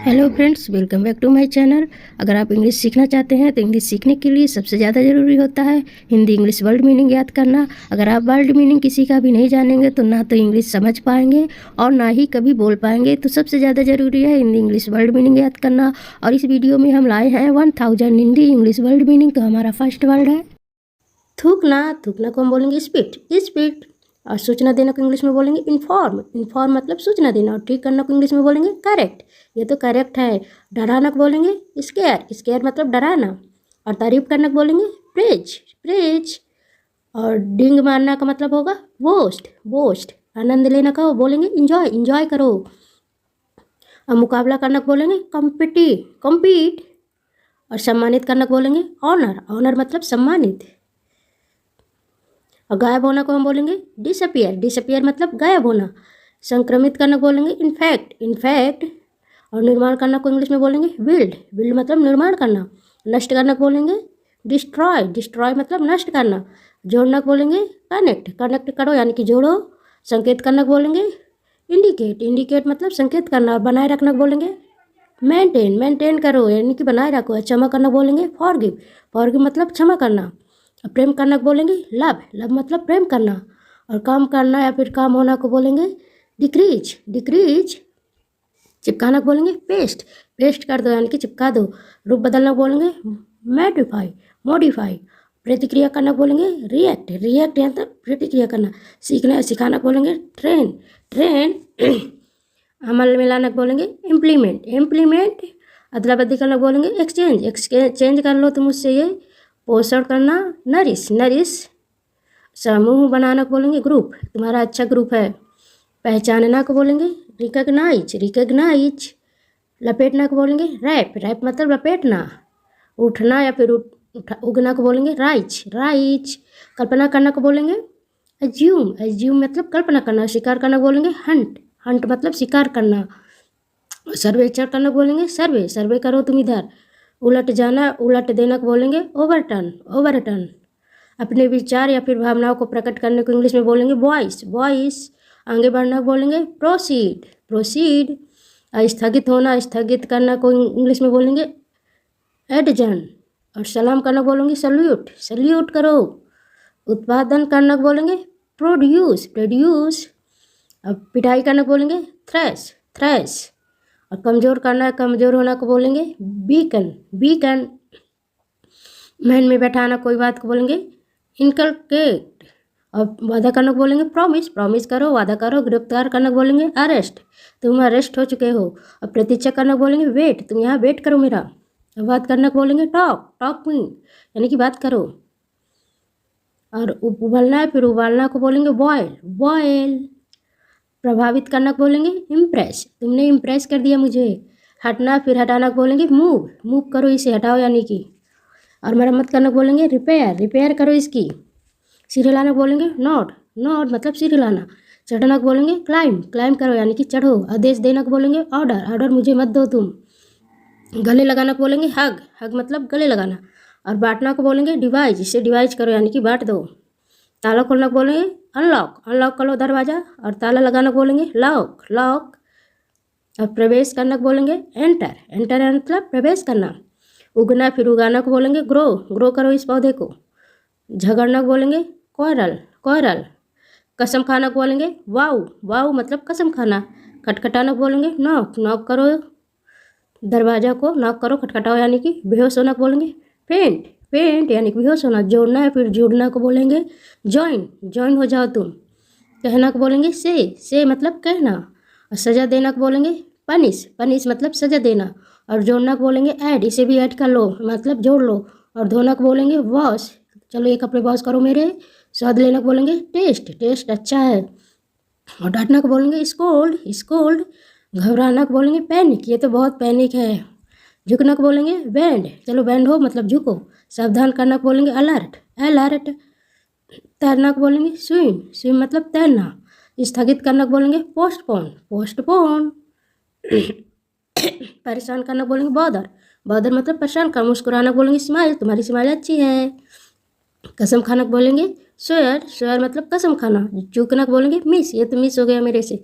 Hello friends, welcome back to my channel. अगर आप English सीखना चाहते हैं तो इंग्लिश सीखने के लिए सबसे ज़्यादा ज़रूरी होता है हिंदी इंग्लिश वर्ड मीनिंग याद करना। अगर आप वर्ड मीनिंग किसी का भी नहीं जानेंगे तो ना तो इंग्लिश समझ पाएंगे और ना ही कभी बोल पाएंगे। तो सबसे ज़्यादा ज़रूरी है हिंदी इंग्लिश वर्ड मीनिंग याद करना। और इस वीडियो में हम लाए हैं 1000 हिंदी इंग्लिश वर्ड मीनिंग। तो हमारा फर्स्ट वर्ड है थूकना। थूकना को हम बोलेंगे स्पिट स्पिट। और सूचना देना को इंग्लिश में बोलेंगे इन्फॉर्म। इन्फॉर्म मतलब सूचना देना। और ठीक करना को इंग्लिश में बोलेंगे करेक्ट। ये तो करेक्ट है। डराना को बोलेंगे स्केयर। स्केयर मतलब डराना। और तारीफ करना को बोलेंगे प्रेज प्रेज। और डिंग मारना का मतलब होगा बोस्ट बोस्ट। आनंद लेना का वो बोलेंगे इंजॉय इंजॉय करो। और मुकाबला करना को बोलेंगे कम्पिटी कम्पीट। और सम्मानित करना को बोलेंगे ऑनर। ऑनर मतलब सम्मानित। और गायब होना को हम बोलेंगे डिसअपियर। डिसअपियर मतलब गायब होना। संक्रमित करना को बोलेंगे इन्फेक्ट इन्फेक्ट। और निर्माण करना को इंग्लिश में बोलेंगे बिल्ड। बिल्ड मतलब निर्माण करना। नष्ट करना को बोलेंगे डिस्ट्रॉय। डिस्ट्रॉय मतलब नष्ट करना। जोड़ना को बोलेंगे कनेक्ट। कनेक्ट करो यानी कि जोड़ो। संकेत करना को बोलेंगे इंडिकेट। इंडिकेट मतलब संकेत करना। और बनाए रखना को बोलेंगे मेंटेन। मेंटेन करो यानी कि बनाए रखो। और क्षमा करना को बोलेंगे फॉरगिव। फॉरगिव मतलब क्षमा करना। और प्रेम करना को बोलेंगे लव। लव मतलब प्रेम करना। और काम करना या फिर काम होना को बोलेंगे डिक्रीज डिक्रीज। चिपकाना को बोलेंगे पेस्ट। पेस्ट कर दो यानी कि चिपका दो। रूप बदलना को बोलेंगे मॉडिफाई मॉडिफाई। प्रतिक्रिया करना को बोलेंगे रिएक्ट। रिएक्ट या तो प्रतिक्रिया करना। सीखना या सिखाना को बोलेंगे ट्रेन ट्रेन। अमल में लाना को बोलेंगे इम्प्लीमेंट इम्प्लीमेंट। अदला बदली करना को बोलेंगे एक्सचेंज एक्सचेंज कर लो तुम उससे ये। पोषण करना नरिश नरिश। समूह बनाना को बोलेंगे ग्रुप। तुम्हारा अच्छा ग्रुप है। पहचानना को बोलेंगे रिकग्नाइज रिकग्नाइज। लपेटना को बोलेंगे रैप। रैप मतलब लपेटना। उठना या फिर उगना को बोलेंगे राइज राइज। कल्पना करना को बोलेंगे एज्यूम एज्यूम मतलब कल्पना करना। शिकार करना को बोलेंगे हंट हंट मतलब शिकार करना। सर्वेक्षण करना को बोलेंगे सर्वे सर्वे करो तुम इधर। उलट जाना उलट देना को बोलेंगे ओवरटर्न ओवरटर्न। अपने विचार या फिर भावनाओं को प्रकट करने को इंग्लिश में बोलेंगे वॉइस वॉइस। आगे बढ़ना को बोलेंगे प्रोसीड प्रोसीड। स्थगित होना स्थगित करना को इंग्लिश में बोलेंगे एडजर्न। और सलाम करना को बोलेंगे सल्यूट सल्यूट करो। उत्पादन करना को बोलेंगे प्रोड्यूस प्रोड्यूस। अब पिटाई करना को बोलेंगे थ्रेश थ्रेश। और कमज़ोर करना है कमज़ोर होना को बोलेंगे बीकन बीकन। मन में बैठाना कोई बात को बोलेंगे इनकलकेट। और वादा करने को बोलेंगे प्रॉमिस प्रॉमिस करो वादा करो। गिरफ्तार करने को बोलेंगे अरेस्ट। तुम अरेस्ट हो चुके हो। और प्रतीक्षा करने को बोलेंगे वेट। तुम यहाँ वेट करो मेरा। और बात करने को बोलेंगे टॉक टॉक मी यानी कि बात करो। और उबलना है फिर उबालना को बोलेंगे बॉयल बॉयल। प्रभावित करना को बोलेंगे इम्प्रेस। तुमने इम्प्रेस कर दिया मुझे। हटना फिर हटाना को बोलेंगे मूव मूव करो इसे हटाओ यानी कि। और मरम्मत करना को बोलेंगे रिपेयर रिपेयर करो इसकी। सिर लाना को बोलेंगे नोट नोट मतलब सिर लाना। चढ़ना को बोलेंगे क्लाइम क्लाइम करो यानी कि चढ़ो। आदेश देना को बोलेंगे ऑर्डर ऑर्डर मुझे मत दो तुम। गले लगाना को बोलेंगे हग हग मतलब गले लगाना। और बांटना को बोलेंगे डिवाइज इसे डिवाइज करो यानी कि बांट दो। ताला खोलना को बोलेंगे अनलॉक अनलॉक करो दरवाज़ा। और ताला लगाना को बोलेंगे लॉक लॉक। और प्रवेश करना को बोलेंगे एंटर एंटर मतलब प्रवेश करना। उगना फिर उगाना को बोलेंगे ग्रो ग्रो करो इस पौधे को। झगड़ना को बोलेंगे कोरल कोरल। कसम खाना को बोलेंगे वाऊ वाऊ मतलब कसम खाना। खटखटाना को बोलेंगे नॉक नॉक करो दरवाज़ा को नॉक करो खटखटाओ यानी कि। बेहोश होना को बोलेंगे फेंट फेंट यानी कि बेहोश होना। जोड़ना है फिर जुड़ना को बोलेंगे जॉइन जॉइन हो जाओ तुम। कहना को बोलेंगे से मतलब कहना। और सज़ा देना को बोलेंगे पनिश पनिश मतलब सज़ा देना। और जोड़ना को बोलेंगे ऐड इसे भी ऐड कर लो मतलब जोड़ लो। और धोना को बोलेंगे वॉश चलो ये कपड़े वॉश करो मेरे। स्वाद लेना को बोलेंगे टेस्ट टेस्ट अच्छा है। और डांटना को बोलेंगे स्कोल्ड स्कोल्ड। घबराना को बोलेंगे पैनिक ये तो बहुत पैनिक है। झुकना को बोलेंगे बैंड चलो बैंड हो मतलब झुको। सावधान करना को बोलेंगे अलर्ट अलर्ट। तैरना को बोलेंगे स्विम स्विम मतलब तैरना। स्थगित करना को बोलेंगे पोस्टपोन पोस्टपोन। परेशान करना को बोलेंगे बॉदर बॉदर मतलब परेशान कर। मुस्कुराना को बोलेंगे स्माइल तुम्हारी स्माइल अच्छी है। कसम खाना को बोलेंगे स्वेयर स्वेयर मतलब कसम खाना। चूकना को बोलेंगे मिस ये तो मिस हो गया मेरे से।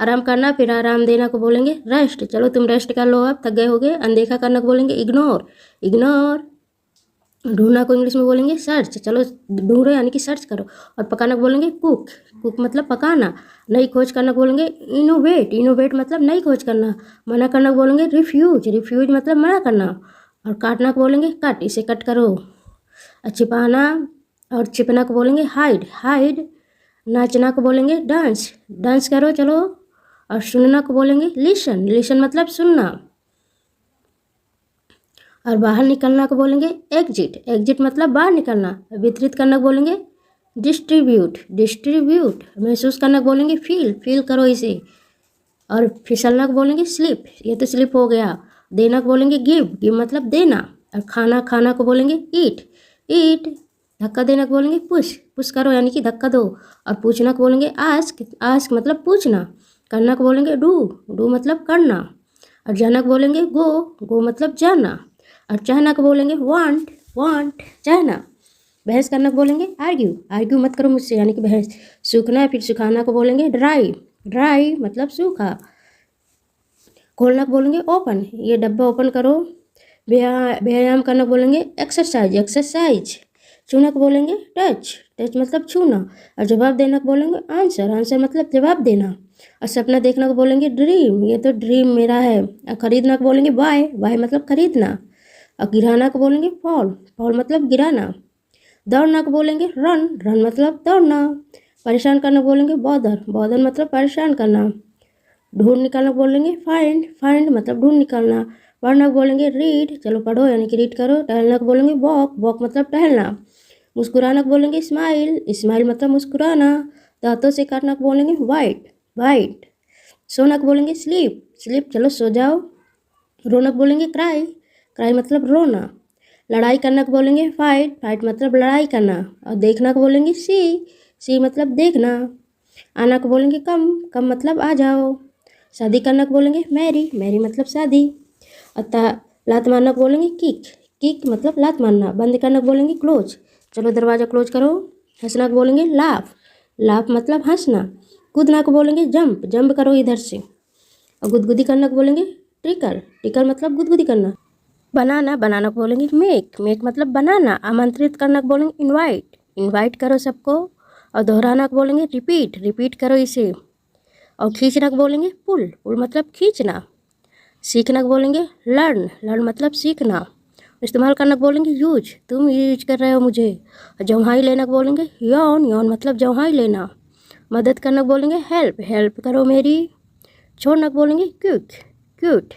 आराम करना फिर आराम देना को बोलेंगे रेस्ट। चलो तुम रेस्ट कर लो, अब थक गए होगे। अनदेखा करना को बोलेंगे इग्नोर, इग्नोर। ढूंढना को इंग्लिश में बोलेंगे सर्च। चलो ढूंढो यानी कि सर्च करो। और पकाना को बोलेंगे कुक, कुक मतलब पकाना। नई खोज करना को बोलेंगे इनोवेट, इनोवेट मतलब नई खोज करना। मना करना को बोलेंगे रिफ्यूज, रिफ्यूज मतलब मना करना। और काटना को बोलेंगे कट, इसे कट करो। और छिपाना और छिपना को बोलेंगे हाइड, हाइड। नाचना को बोलेंगे डांस, डांस करो चलो। और सुनना को बोलेंगे लिसन, लिसन मतलब सुनना। और बाहर निकलना को बोलेंगे एग्जिट, एग्जिट मतलब बाहर निकलना। वितरित करना को बोलेंगे डिस्ट्रीब्यूट, डिस्ट्रीब्यूट। महसूस करना को बोलेंगे फील, फील करो इसे। और फिसलना को बोलेंगे स्लिप, ये तो स्लिप हो गया। देना को बोलेंगे गिव, गिव मतलब देना। और खाना, खाना को बोलेंगे ईट, ईट। धक्का देना को बोलेंगे पुश, पुश करो यानी कि धक्का दो। और पूछना को बोलेंगे आस्क, आस्क मतलब पूछना। करना को बोलेंगे डू, डू मतलब करना। और जाना को बोलेंगे गो, गो मतलब जाना। और चाहना को बोलेंगे वांट, वांट चाहना। बहस करना को बोलेंगे आर्ग्यू, आर्ग्यू मत करो मुझसे यानी कि बहस। सूखना है फिर सुखाना को बोलेंगे ड्राई, ड्राई मतलब सूखा। खोलना को बोलेंगे ओपन, ये डब्बा ओपन करो। व्यायाम करना को बोलेंगे एक्सरसाइज, एक्सरसाइज। छूना को बोलेंगे टच, टच मतलब छूना। और जवाब देना को बोलेंगे आंसर, आंसर मतलब जवाब देना। और सपना देखना को बोलेंगे ड्रीम, ये तो ड्रीम मेरा है। और खरीदना को बोलेंगे बाय, बाय मतलब खरीदना। और गिराना को बोलेंगे फॉल, फॉल मतलब गिराना। दौड़ना को बोलेंगे रन, रन मतलब दौड़ना। परेशान करना को बोलेंगे बॉदर, बॉदर मतलब परेशान करना। ढूंढ निकालना को बोलेंगे फाइंड, फाइंड मतलब ढूंढ निकालना। पढ़ना को बोलेंगे रीड, चलो पढ़ो यानी कि रीड करो। टहलना को बोलेंगे वॉक, वॉक मतलब टहलना। मुस्कुराना को बोलेंगे स्माइल, स्माइल मतलब मुस्कुराना। दांतों से काटना को बोलेंगे वाइट, वाइट। सोना को बोलेंगे स्लीप, स्लीप चलो सो जाओ। रोना को बोलेंगे क्राई, क्राई मतलब रोना। लड़ाई करना को बोलेंगे फाइट, फाइट मतलब लड़ाई करना। और देखना को बोलेंगे सी मतलब देखना। आना को बोलेंगे कम, कम मतलब आ जाओ। शादी करना को बोलेंगे मैरी, मैरी मतलब शादी। और लात मारना को बोलेंगे किक, किक मतलब लात मारना। बंद करना को बोलेंगे क्लोज, चलो दरवाज़ा क्लोज करो। हंसना को बोलेंगे लाफ, लाफ मतलब हंसना। कूदना को बोलेंगे जंप, जंप करो इधर से। और गुदगुदी करना को बोलेंगे टिकल, टिकल मतलब गुदगुदी करना। बनाना, बनाना को बोलेंगे मेक, मेक मतलब बनाना। आमंत्रित करना को बोलेंगे इनवाइट, इनवाइट करो सबको। और दोहराना को बोलेंगे रिपीट, रिपीट करो इसे। और खींचना को बोलेंगे पुल, पुल मतलब खींचना। सीखना को बोलेंगे लर्न, लर्न मतलब सीखना। इस्तेमाल करना को बोलेंगे यूज, तुम यूज कर रहे हो मुझे। और जम्हाई लेना को बोलेंगे यौन, यौन मतलब जम्हाई लेना। मदद करना को बोलेंगे हेल्प, हेल्प करो मेरी। छोड़ना को बोलेंगे क्यूट, क्यूट।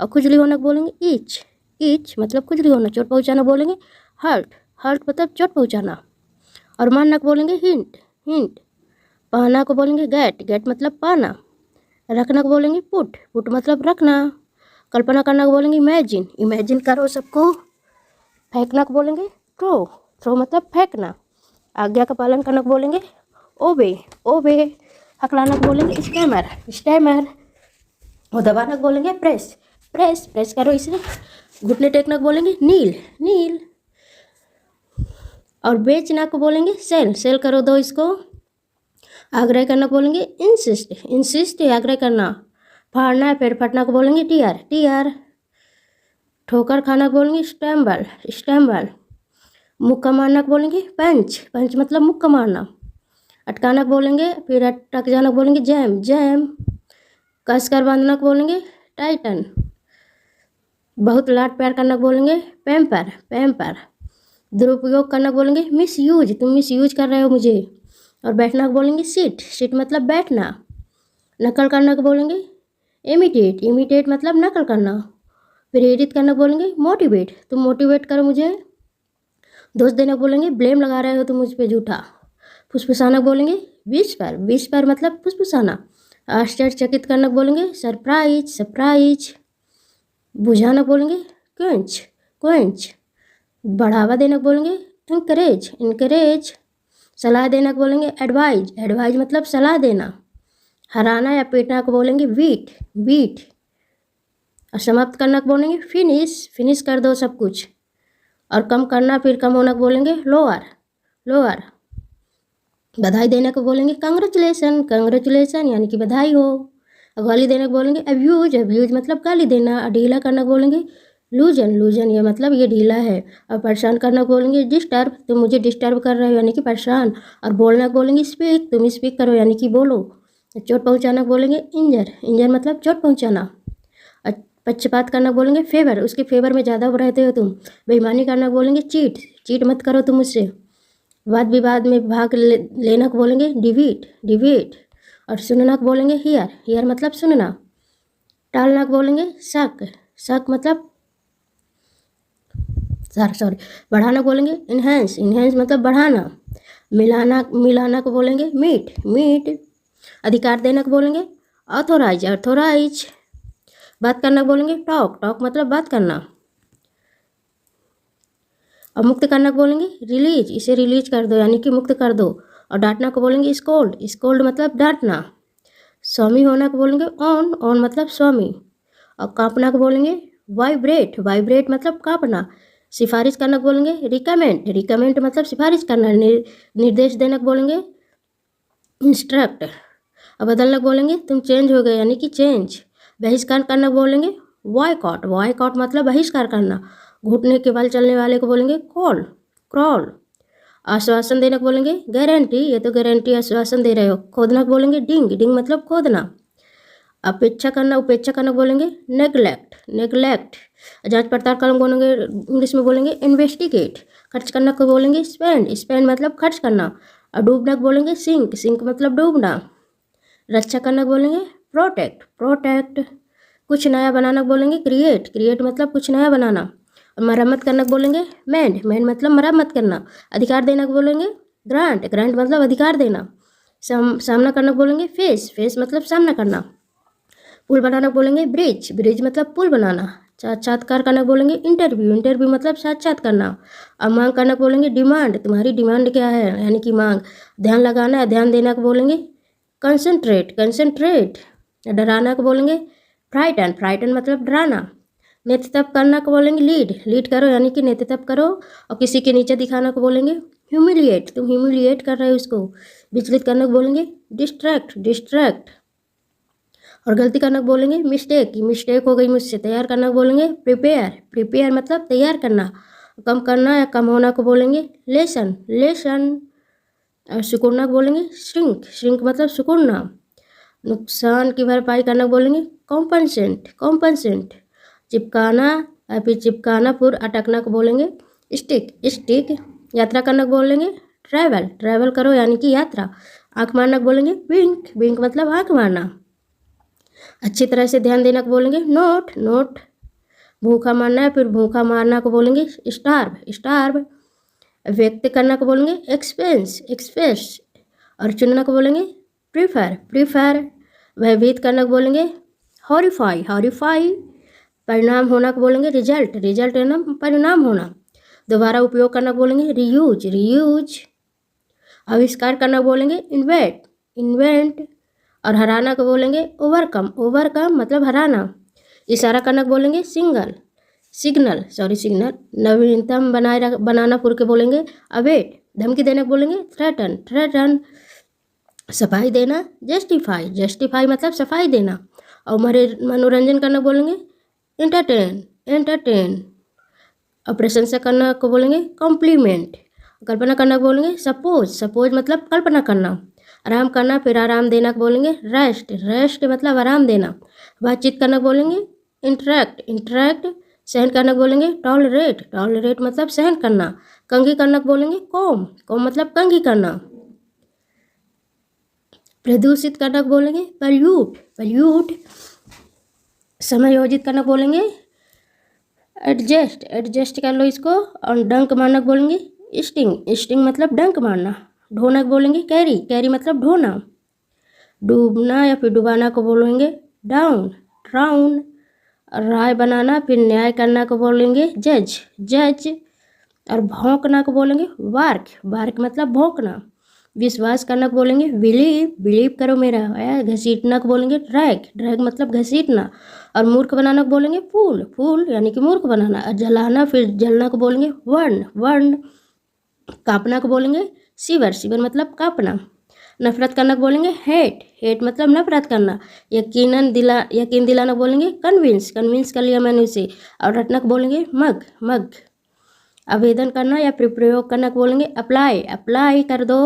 और खुजली होना को बोलेंगे ईच, ईच मतलब खुजली होना। चोट पहुंचाना बोलेंगे हर्ट, हर्ट मतलब चोट पहुंचाना। और मारना को बोलेंगे हिंट, हिंट। पाना को बोलेंगे गेट, गेट मतलब पाना। रखना को बोलेंगे पुट, पुट मतलब रखना। कल्पना करना को बोलेंगे इमेजिन, इमेजिन करो सबको। फेंकना को बोलेंगे थ्रो, थ्रो मतलब फेंकना। आज्ञा का पालन करना को बोलेंगे ओबे, ओबे। हकलाना को बोलेंगे स्टैमर, स्टैमर। और दबाना को बोलेंगे प्रेस, प्रेस, प्रेस करो इसे। घुटने टेकना को बोलेंगे नील, नील। और बेचना को बोलेंगे सेल, सेल करो दो इसको। आग्रह करना को बोलेंगे इंसिस्ट, इंसिस्ट आग्रह करना। फाड़ना है पेड़ फटना को बोलेंगे टीयर, टीयर। ठोकर खाना को बोलेंगे स्टैम्बल, स्टैम्बल। मुक्का मारना को बोलेंगे पंच, पंच मतलब मुक्का मारना। अटकाना को बोलेंगे फिर अटक जाना को बोलेंगे जैम, जैम। कस कर बांधना को बोलेंगे टाइटन। बहुत लाड प्यार करना को बोलेंगे पैम्पर, पैम्पर। दुरुपयोग करना को बोलेंगे मिस यूज, तुम मिस यूज कर रहे हो मुझे। और बैठना को बोलेंगे सीट, सीट मतलब बैठना। नकल करना को बोलेंगे इमिटेट, इमिटेट मतलब नकल करना। प्रेरित करना को बोलेंगे मोटिवेट, तुम मोटिवेट करो मुझे। दोष देना को बोलेंगे ब्लेम लगा रहे हो तुम मुझ पे झूठा। फुसफुसाना को बोलेंगे विस्पर, विस्पर मतलब फुसफुसाना। आश्चर्यचकित करना को बोलेंगे सरप्राइज, सरप्राइज। बुझाना को बोलेंगे क्वेंच, क्वेंच। बढ़ावा देना को बोलेंगे इंकरेज, इंकरेज। सलाह देना को बोलेंगे एडवाइज, एडवाइज मतलब सलाह देना। हराना या पीटना को बोलेंगे बीट, बीट। और समाप्त करना को बोलेंगे फिनिश, फिनिश कर दो सब कुछ। और कम करना फिर कम होना को बोलेंगे लोअर, लोअर। बधाई देने को बोलेंगे कंग्रेचुलेसन, कंग्रेचुलेसन यानी कि बधाई हो। गाली देने को बोलेंगे अब्यूज, अब्यूज मतलब गाली देना। ढीला करना को बोलेंगे लूजन, लूजन ये मतलब ये ढीला है। और परेशान करना को बोलेंगे डिस्टर्ब, तुम मुझे डिस्टर्ब कर रहे हो यानी कि परेशान। और बोलना को बोलेंगे स्पीक, तुम स्पीक करो यानी कि बोलो। चोट पहुंचाना को बोलेंगे इंजर, इंजर मतलब चोट पहुंचाना। पक्षपात करना बोलेंगे फेवर, उसके फेवर में ज़्यादा रहते हो तुम। बेईमानी करना बोलेंगे चीट, चीट मत करो तुम मुझसे। वाद विवाद में भाग लेना को बोलेंगे डिबेट, डिबेट। और सुनना को बोलेंगे हियर, हियर मतलब सुनना। टालना को बोलेंगे शक, शक मतलब सॉरी। बढ़ाना को बोलेंगे इन्हेंस, इन्हेंस मतलब बढ़ाना। मिलाना, मिलाना को बोलेंगे मीट, मीट। अधिकार देना को बोलेंगे ऑथोराइज, ऑथोराइज। बात करना को बोलेंगे टॉक, टॉक मतलब बात करना। और मुक्त करना को बोलेंगे रिलीज, इसे रिलीज कर दो यानी कि मुक्त कर दो। और डांटना को बोलेंगे स्कोल्ड, स्कोल्ड मतलब डांटना। स्वामी होना को बोलेंगे ऑन, ऑन मतलब स्वामी। और कांपना को बोलेंगे वाइब्रेट, वाइब्रेट मतलब कांपना। सिफारिश करना को बोलेंगे रिकमेंड, रिकमेंड मतलब सिफारिश करना। निर्देश देना को बोलेंगे इंस्ट्रक्ट। और बदलना को बोलेंगे तुम चेंज हो गए यानी कि चेंज। बहिष्कार करना को बोलेंगे बॉयकॉट, बॉयकॉट मतलब बहिष्कार करना। घुटने के बल चलने वाले को बोलेंगे कॉल, क्रॉल। आश्वासन देने को बोलेंगे गारंटी, ये तो गारंटी आश्वासन दे रहे हो। खोदना को बोलेंगे डिंग, डिंग मतलब खोदना। अपेक्षा करना, उपेक्षा करना बोलेंगे नेग्लेक्ट, नेग्लेक्ट। जांच पड़ताल करना बोलेंगे इंग्लिश में बोलेंगे इन्वेस्टिगेट। खर्च करना को बोलेंगे स्पेंड, स्पेंड मतलब खर्च करना। और डूबना को बोलेंगे सिंक, सिंक मतलब डूबना। रक्षा करना को बोलेंगे प्रोटेक्ट, प्रोटेक्ट। कुछ नया बनाना को बोलेंगे क्रिएट, क्रिएट मतलब कुछ नया बनाना। और मरम्मत करना को बोलेंगे मेंड, मेंड मतलब मरम्मत करना। अधिकार देना को बोलेंगे ग्रांट, ग्रांट मतलब अधिकार देना। सामना करना को बोलेंगे फेस, फेस मतलब सामना करना। पुल बनाना को बोलेंगे ब्रिज, ब्रिज मतलब पुल बनाना। साक्षात्कार करना को बोलेंगे इंटरव्यू, इंटरव्यू मतलब साक्षात करना। अब मांग करना को बोलेंगे डिमांड, तुम्हारी डिमांड क्या है यानी कि मांग। ध्यान लगाना है, ध्यान देना को बोलेंगे कंसंट्रेट, कंसंट्रेट। डराना को बोलेंगे फ्राइटन, फ्राइटन मतलब डराना। नेतृत्व करना को बोलेंगे लीड, लीड करो यानी कि नेतृत्व करो। और किसी के नीचे दिखाना को बोलेंगे ह्यूमिलिएट, तुम ह्यूमिलिएट कर रहे हो उसको। विचलित करने को बोलेंगे डिस्ट्रैक्ट, डिस्ट्रैक्ट। और गलती करना को बोलेंगे मिस्टेक, मिस्टेक हो गई मुझसे। तैयार करना को बोलेंगे प्रिपेयर, प्रिपेयर मतलब तैयार करना। कम करना या कम होना को बोलेंगे लेसन, लेसन। और सिकुड़ना को बोलेंगे श्रिंक, श्रिंक मतलब सिकुड़ना। नुकसान की भरपाई करना को बोलेंगे कॉम्पनसेंट, कॉम्पनसेंट। चिपकाना या फिर चिपकाना पुर अटकना को बोलेंगे स्टिक, स्टिक। यात्रा करना को बोलेंगे ट्रैवल, ट्रैवल करो यानी कि यात्रा। आँख मारना को बोलेंगे विंक, विंक मतलब आँख मारना। अच्छी तरह से ध्यान देना को बोलेंगे नोट, नोट। भूखा मारना है फिर भूखा मारना को बोलेंगे स्टार्व, स्टार्व। व्यक्त करना को बोलेंगे एक्सपेंस, एक्सपेंस। और चुनना को बोलेंगे प्रीफर, प्रीफर। भयभीत करना को बोलेंगे हॉरिफाई, हॉरिफाई। परिणाम होना को बोलेंगे रिजल्ट, रिजल्ट है ना परिणाम होना। दोबारा उपयोग करना को बोलेंगे रीयूज, रीयूज। आविष्कार करना को बोलेंगे इन्वेंट, इन्वेंट। और हराना को बोलेंगे ओवरकम, ओवरकम मतलब हराना। इशारा करना को बोलेंगे सिंगल, सिग्नल, सॉरी सिग्नल। नवीनतम बनाना पुर के बोलेंगे अवेट। धमकी देने को बोलेंगे थ्रेटन, थ्रेटन। सफाई देना जस्टिफाई, जस्टिफाई मतलब सफाई देना। और मनोरंजन करना बोलेंगे एंटरटेन, एंटरटेन। और प्रशंसा करना को बोलेंगे कॉम्प्लीमेंट। कल्पना करना को बोलेंगे सपोज, सपोज मतलब कल्पना करना। आराम करना फिर आराम देना को बोलेंगे रेस्ट, रेस्ट मतलब आराम देना। बातचीत करना को बोलेंगे इंटरेक्ट, इंटरेक्ट। सहन करना को बोलेंगे टॉलरेट, टॉलरेट मतलब सहन करना। कंघी करना को बोलेंगे कॉम, कॉम मतलब कंघी करना। प्रदूषित करना को बोलेंगे पल्यूट, पल्यूट। समायोजित करना को बोलेंगे एडजस्ट, एडजस्ट कर लो इसको। और डंक मारना को बोलेंगे स्टिंग, स्टिंग मतलब डंक मारना। ढोना को बोलेंगे कैरी, कैरी मतलब ढोना। डूबना या फिर डुबाना को बोलेंगे डाउन, ड्राउन। राय बनाना फिर न्याय करना को बोलेंगे जज, जज। और भौंकना को बोलेंगे बार्क, बार्क मतलब भौंकना। विश्वास करना को बोलेंगे बिलीव, बिलीव करो मेरा। घसीटना को बोलेंगे ड्रैग, ड्रैग मतलब घसीटना। और मूर्ख बनाना को बोलेंगे फूल, फूल यानी कि मूर्ख बनाना। और जलाना फिर जलना को बोलेंगे वर्न, वर्न। कांपना को बोलेंगे सीवर, सीवर मतलब कांपना। नफरत करना को बोलेंगे हेट, हेट मतलब नफरत करना। यकीन दिलाना बोलेंगे कन्विंस, कन्विंस कर लिया मैंने उसे। और रटना को बोलेंगे मग, मग। आवेदन करना या फिर प्रयोग करना को बोलेंगे अप्लाई, अप्लाई कर दो।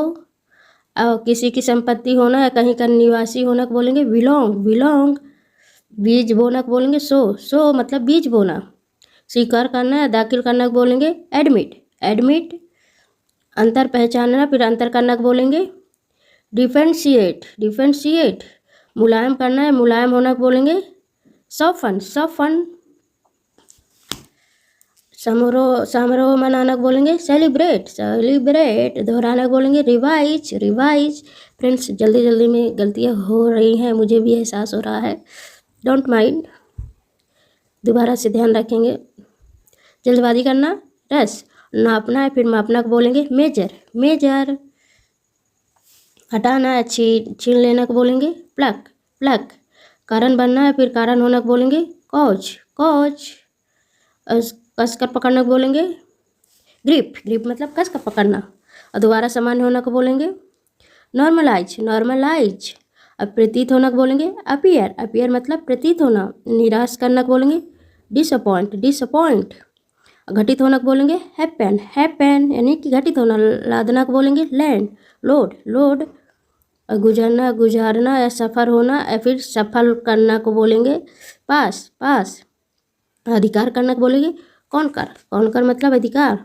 और किसी की संपत्ति होना या कहीं का निवासी होना को बोलेंगे बिलोंग, बिलोंग। बीज बोना को बोलेंगे सो, सो मतलब बीज बोना। स्वीकार करना या दाखिल करना को बोलेंगे एडमिट, एडमिट। अंतर पहचानना फिर अंतर करना को बोलेंगे डिफरेंशिएट, डिफरेंशिएट। मुलायम करना है मुलायम होना को बोलेंगे सॉफ्टन, सॉफ्टन। समारोह, समारोह मनाना को बोलेंगे सेलिब्रेट, सेलिब्रेट। दोहराना को बोलेंगे रिवाइज, रिवाइज। फ्रेंड्स जल्दी जल्दी में गलतियाँ हो रही हैं, मुझे भी एहसास हो रहा है, डोंट माइंड, दोबारा से ध्यान रखेंगे। जल्दबाजी करना रस, नापना है फिर मापना को बोलेंगे मेजर, मेजर। हटाना है छीन लेना को बोलेंगे प्लक, प्लक। कारण बनना है फिर कारण होना को बोलेंगे कॉज, कॉज। कस कर पकड़ना को बोलेंगे ग्रिप, ग्रिप मतलब कस कर पकड़ना। और दोबारा सामान्य होना को बोलेंगे नॉर्मलाइज, नॉर्मलाइज। अब प्रतीत होना को बोलेंगे अपीयर, अपीयर मतलब प्रतीत होना। निराश करना को बोलेंगे डिसअपॉइंट, डिसअपॉइंट। घटित होना को बोलेंगे हैपन, हैपन यानी कि घटित होना। लादना को बोलेंगे लैंड, लोड, लोड। गुजरना, गुजारना या सफ़र होना या फिर सफल करना को बोलेंगे पास, पास। अधिकार करना को बोलेंगे कौनकर, कौनकर मतलब अधिकार।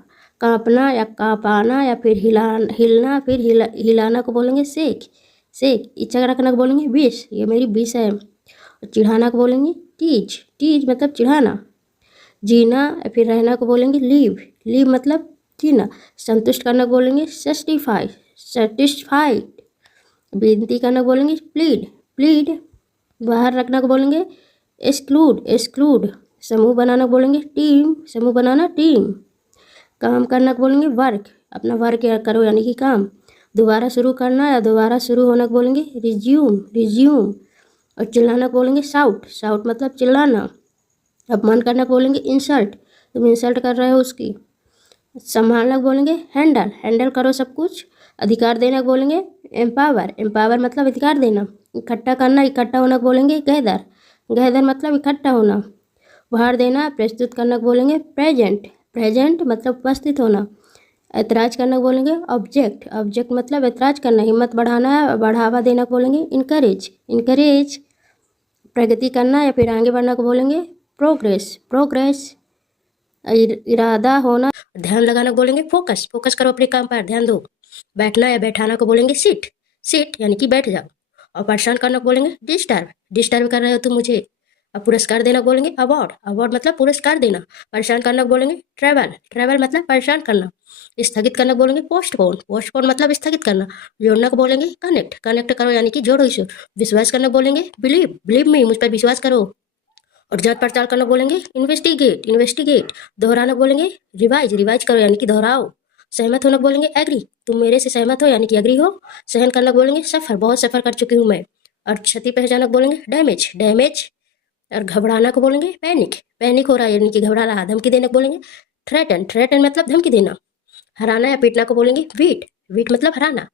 कांपना या कांपाना या फिर हिलना फिर हिलाना को बोलेंगे सेक, सेक। इच्छा रखना को बोलेंगे विश, ये मेरी विश है। चिढ़ाना को बोलेंगे टीज, टीज मतलब चिढ़ाना। जीना या फिर रहना को बोलेंगे लीव, लीव मतलब जीना। संतुष्ट करना को बोलेंगे सेटिस्फाई, सेटिस्फाइड। विनती करना को बोलेंगे प्लीड, प्लीड। बाहर रखना को बोलेंगे एक्सक्लूड, एक्सक्लूड। समूह बनाना को बोलेंगे टीम, समूह बनाना टीम। काम करना को बोलेंगे वर्क, अपना वर्क करो यानी कि काम। दोबारा शुरू करना या दोबारा शुरू होना को बोलेंगे रिज्यूम, रिज्यूम। और चिल्लाना को बोलेंगे शाउट, शाउट मतलब चिल्लाना। अपमान करना को बोलेंगे इंसल्ट, तुम इंसल्ट कर रहे हो उसकी। संभालना को बोलेंगे हैंडल, हैंडल करो सब कुछ। अधिकार देना को बोलेंगे एम्पावर, एम्पावर मतलब अधिकार देना। इकट्ठा करना, इकट्ठा होना को बोलेंगे गैदर, गैदर मतलब इकट्ठा होना। उपहार देना, प्रस्तुत करना को बोलेंगे प्रेजेंट, प्रेजेंट मतलब उपस्थित होना। ऐतराज करना को बोलेंगे ऑब्जेक्ट, ऑब्जेक्ट मतलब ऐतराज करना। हिम्मत बढ़ाना, बढ़ावा देना को बोलेंगे इनकरेज, इनकरेज। प्रगति करना या फिर आगे बढ़ना को बोलेंगे प्रोग्रेस, प्रोग्रेस। इरादा होना, ध्यान लगाना को बोलेंगे फोकस, फोकस करो अपने काम पर, ध्यान दो। बैठना या बैठाना को बोलेंगे सिट, सिट यानी कि बैठ जाओ। और परेशान करना को बोलेंगे डिस्टर्ब, डिस्टर्ब कर रहे हो तुम मुझे। अब पुरस्कार देना को बोलेंगे अवार्ड, अवार्ड मतलब पुरस्कार देना। परेशान करना को बोलेंगे ट्रैवल, ट्रैवल मतलब परेशान करना। स्थगित करना को बोलेंगे पोस्टपोन, पोस्टपोन मतलब स्थगित करना। जोड़ना को बोलेंगे कनेक्ट, कनेक्ट करो यानी कि जोड़ो इसे। विश्वास करना को बोलेंगे बिलीव, बिलीव मी, मुझ पर विश्वास करो। और जांच पड़ताल करना बोलेंगे इन्वेस्टिगेट, इन्वेस्टिगेट। दोहराना बोलेंगे रिवाइज, रिवाइज करो यानी कि दोहराओ। सहमत होना बोलेंगे एग्री, तुम मेरे से सहमत हो यानी कि एग्री हो। सहन करना बोलेंगे सफर, बहुत सफर कर चुकी हूँ मैं। और क्षति पहचाना बोलेंगे डैमेज, डैमेज। और घबराना को बोलेंगे पैनिक, पैनिक हो रहा है यानी कि घबरा रहा। धमकी देने को बोलेंगे थ्रेटन, थ्रेटन मतलब धमकी देना। हराना या पीटना को बोलेंगे वीट, वीट मतलब हराना।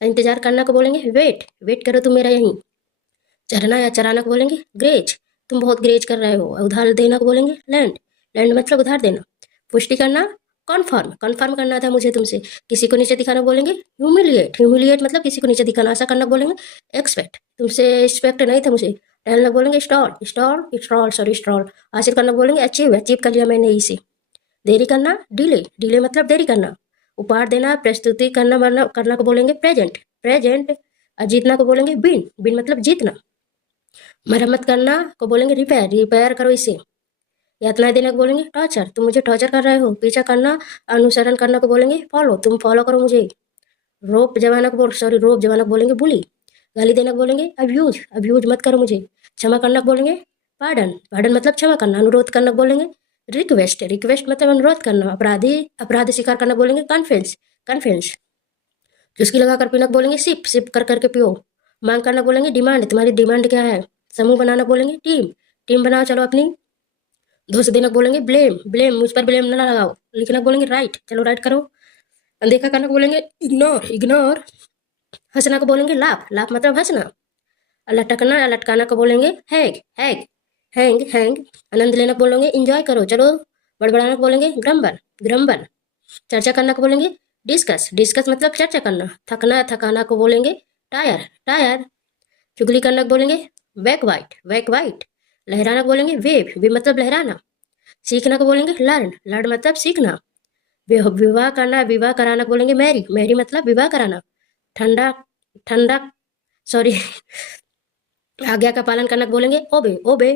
इंतजार करना को बोलेंगे वेट, वेट करो तुम मेरा यहीं। चरना या चराना को बोलेंगे ग्रेज, तुम बहुत ग्रेज कर रहे हो। उधार देना को बोलेंगे लैंड, लैंड मतलब उधार देना। पुष्टि करना कन्फर्म, कन्फर्म करना था मुझे तुमसे। किसी को नीचे दिखाना बोलेंगे ह्यूमिलिएट, ह्यूमिलिएट मतलब किसी को नीचे दिखाना। आशा करना बोलेंगे एक्सपेक्ट, तुमसे एक्सपेक्ट नहीं था मुझे। टहलना बोलेंगे stall, stall, stroll, sorry stroll. हासिल करना बोलेंगे अचीव, अचीव कर लिया मैंने इसे। देरी करना डिले, डिले मतलब देरी करना। उपहार देना, प्रस्तुति करना करना को बोलेंगे प्रेजेंट, प्रेजेंट। जीतना को बोलेंगे बिन, बिन मतलब जीतना। मरम्मत करना को बोलेंगे रिपेयर, रिपेयर करो इसे। यातना देना को बोलेंगे टॉर्चर, तुम मुझे टॉर्चर कर रहे हो। पीछा करना, अनुसरण करना को बोलेंगे फॉलो, तुम फॉलो करो मुझे। रोप जमाना को सॉरी रोप जमाना को बोलेंगे बुली। गाली देना को बोलेंगे अब्यूज, अब्यूज मत करो मुझे। क्षमा करना को बोलेंगे पार्डन, पार्डन मतलब क्षमा करना। अनुरोध करना को बोलेंगे रिक्वेस्ट, रिक्वेस्ट मतलब अनुरोध करना। अपराधी, अपराध स्वीकार करना बोलेंगे कन्फेंस, कन्फेंस। चुस्की लगा कर पीना को बोलेंगे सिप, सिप कर करके पियो। मांग करना बोलेंगे डिमांड, तुम्हारी डिमांड क्या है। समूह बनाना बोलेंगे टीम, टीम बनाओ चलो अपनी। दोष देना बोलेंगे ब्लेम, ब्लेम मुझ पर ब्लेम न लगाओ। लिखना बोलेंगे राइट, चलो राइट करो। अनदेखा करना को बोलेंगे इग्नोर इग्नोर। हंसना को बोलेंगे लाफ लाफ मतलब हंसना। लटकना या लटकाना को बोलेंगे हैग हैग हैंग हैंग। आनंद लेना को बोलेंगे इंजॉय करो चलो। बड़बड़ाना को बोलेंगे ग्रम्बल ग्रम्बल। चर्चा करना को बोलेंगे डिस्कस डिस्कस मतलब चर्चा करना। थकना या थकाना को बोलेंगे टायर टायर। चुगली करना को बोलेंगे बैक वाइट बैक वाइट। लहराना को बोलेंगे वेव वेव मतलब लहराना। सीखना को बोलेंगे लर्न लर्न मतलब सीखना। विवाह करना विवाह कराना को बोलेंगे मैरी मैरी मतलब विवाह कराना। ठंडा ठंडा सॉरी आज्ञा का पालन करना को बोलेंगे ओबे ओबे।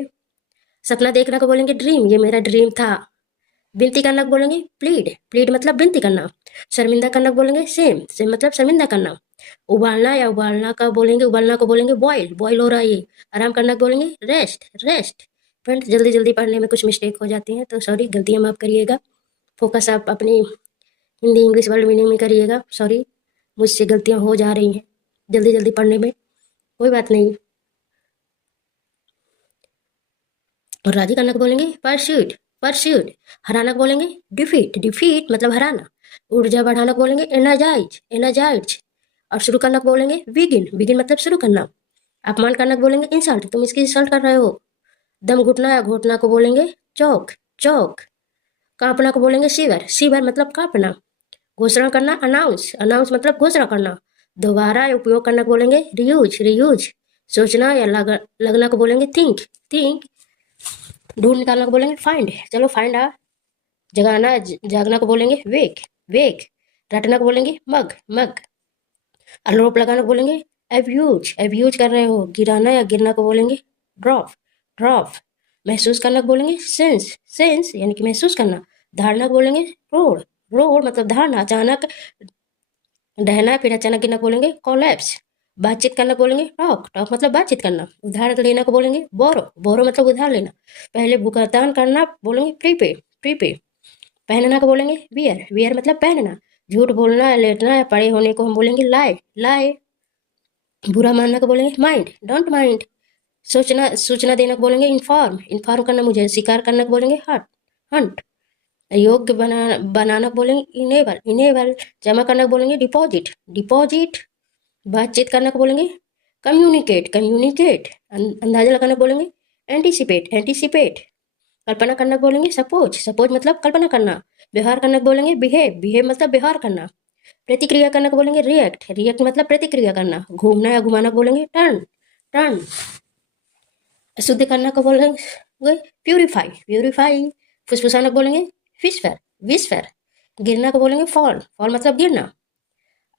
सपना देखना को बोलेंगे ड्रीम ये मेरा ड्रीम था। विनती करना को बोलेंगे प्लीड प्लीड मतलब विनती करना। शर्मिंदा करना को बोलेंगे सेम सेम मतलब शर्मिंदा करना। उबालना या उबालना का बोलेंगे उबालना को बोलेंगे बॉयल बॉयल हो रहा है ये। आराम करना को बोलेंगे रेस्ट रेस्ट। फ्रेंड्स जल्दी जल्दी पढ़ने में कुछ मिस्टेक हो जाती हैं तो सॉरी गलतियाँ माफ करिएगा। फोकस आप अपनी हिंदी इंग्लिश वर्ड मीनिंग में करिएगा। सॉरी मुझसे गलतियाँ हो जा रही हैं जल्दी जल्दी पढ़ने में, कोई बात नहीं। और राजी करना को बोलेंगे परस्यूट परस्यूट। हराना को बोलेंगे डिफीट डिफीट मतलब हराना। ऊर्जा बढ़ाना को बोलेंगे एनर्जाइज एनर्जाइज। और शुरू करना को बोलेंगे बिगिन बिगिन मतलब शुरू करना। अपमान करना को बोलेंगे इंसल्ट तुम इसकी इंसल्ट कर रहे हो। दम घुटना या घोटना को बोलेंगे चौक चौक। कांपना को बोलेंगे शिवर शिवर मतलब कांपना। घोषणा करना अनाउंस अनाउंस मतलब घोषणा करना। दोबारा उपयोग करना को बोलेंगे रियूज रियूज। सोचना या लगना को बोलेंगे थिंक थिंक। ढूंढ निकालना को बोलेंगे फाइंड चलो फाइंड आ। जगाना जागना को बोलेंगे वेक वेक। रटना को बोलेंगे मग मग। आरोप लगाना को बोलेंगे एब्यूज कर रहे हो। गिराना या गिरना को बोलेंगे ड्रॉप ड्रॉप। महसूस करना को बोलेंगे सेंस सेंस यानी कि महसूस करना। धारणा को बोलेंगे रोड रोड मतलब धारणा। अचानक डहना फिर अचानक गिरना को बोलेंगे कोलैप्स। बातचीत करना को बोलेंगे टॉक टॉक मतलब बातचीत करना। उधार लेना को बोलेंगे बोरो बोरो मतलब उधार लेना। पहले भुगतान करना बोलेंगे प्रीपे प्रीपे। पहनना को बोलेंगे वियर वियर मतलब पहनना। झूठ बोलना या लेटना या पड़े होने को हम बोलेंगे लाए लाए। बुरा मानना को बोलेंगे माइंड डोंट माइंड। सोचना सूचना देना को बोलेंगे इन्फॉर्म इन्फॉर्म करना मुझे। शिकार करना को बोलेंगे हट हंट। योग्य बनाना को बोलेंगे इनेबल इनेबल। जमा करना को बोलेंगे डिपॉजिट डिपॉजिट। बातचीत करना को बोलेंगे कम्युनिकेट कम्युनिकेट। अंदाजा लगाना को बोलेंगे एंटीसिपेट एंटीसिपेट। कल्पना करना को बोलेंगे सपोज सपोज मतलब कल्पना करना। व्यवहार करना को बोलेंगे बिहेव बिहेव मतलब व्यवहार करना। प्रतिक्रिया करना को बोलेंगे रिएक्ट रिएक्ट मतलब प्रतिक्रिया करना। घूमना या घुमाना को बोलेंगे टर्न टर्न। शुद्ध करना को बोलेंगे प्यूरिफाई प्यूरिफाई। फुसफुसाना को बोलेंगे विस्पर विस्पर। गिरना को बोलेंगे फॉल फॉल मतलब गिरना।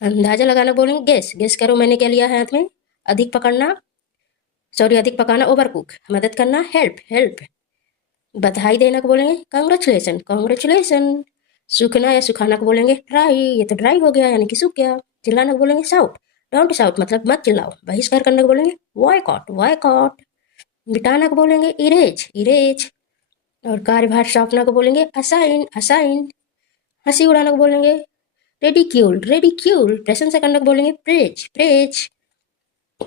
अंदाजा लगाना बोलेंगे गेस गेस करो मैंने क्या लिया है हाथ में। अधिक पकड़ना सॉरी अधिक पकाना ओवर कुक। मदद करना हेल्प हेल्प। बधाई देना को बोलेंगे कांग्रेचुलेसन कांग्रेचुलेसन। सूखना या सुखाना को बोलेंगे ड्राई ये तो ड्राई हो गया यानी कि सूख गया। चिल्लाना को बोलेंगे साउट डोंट साउट मतलब मत चिल्लाओ। बहिष्कार करने को बोलेंगे बॉयकॉट बॉयकॉट। मिटाना को बोलेंगे इरेज इरेज। और कार्यभार सौंपना को बोलेंगे असाइन असाइन। हंसी उड़ाना को बोलेंगे रेडिक्यूल रेडिक्यूल। प्रशंसा करने को बोलेंगे प्रेज प्रेज।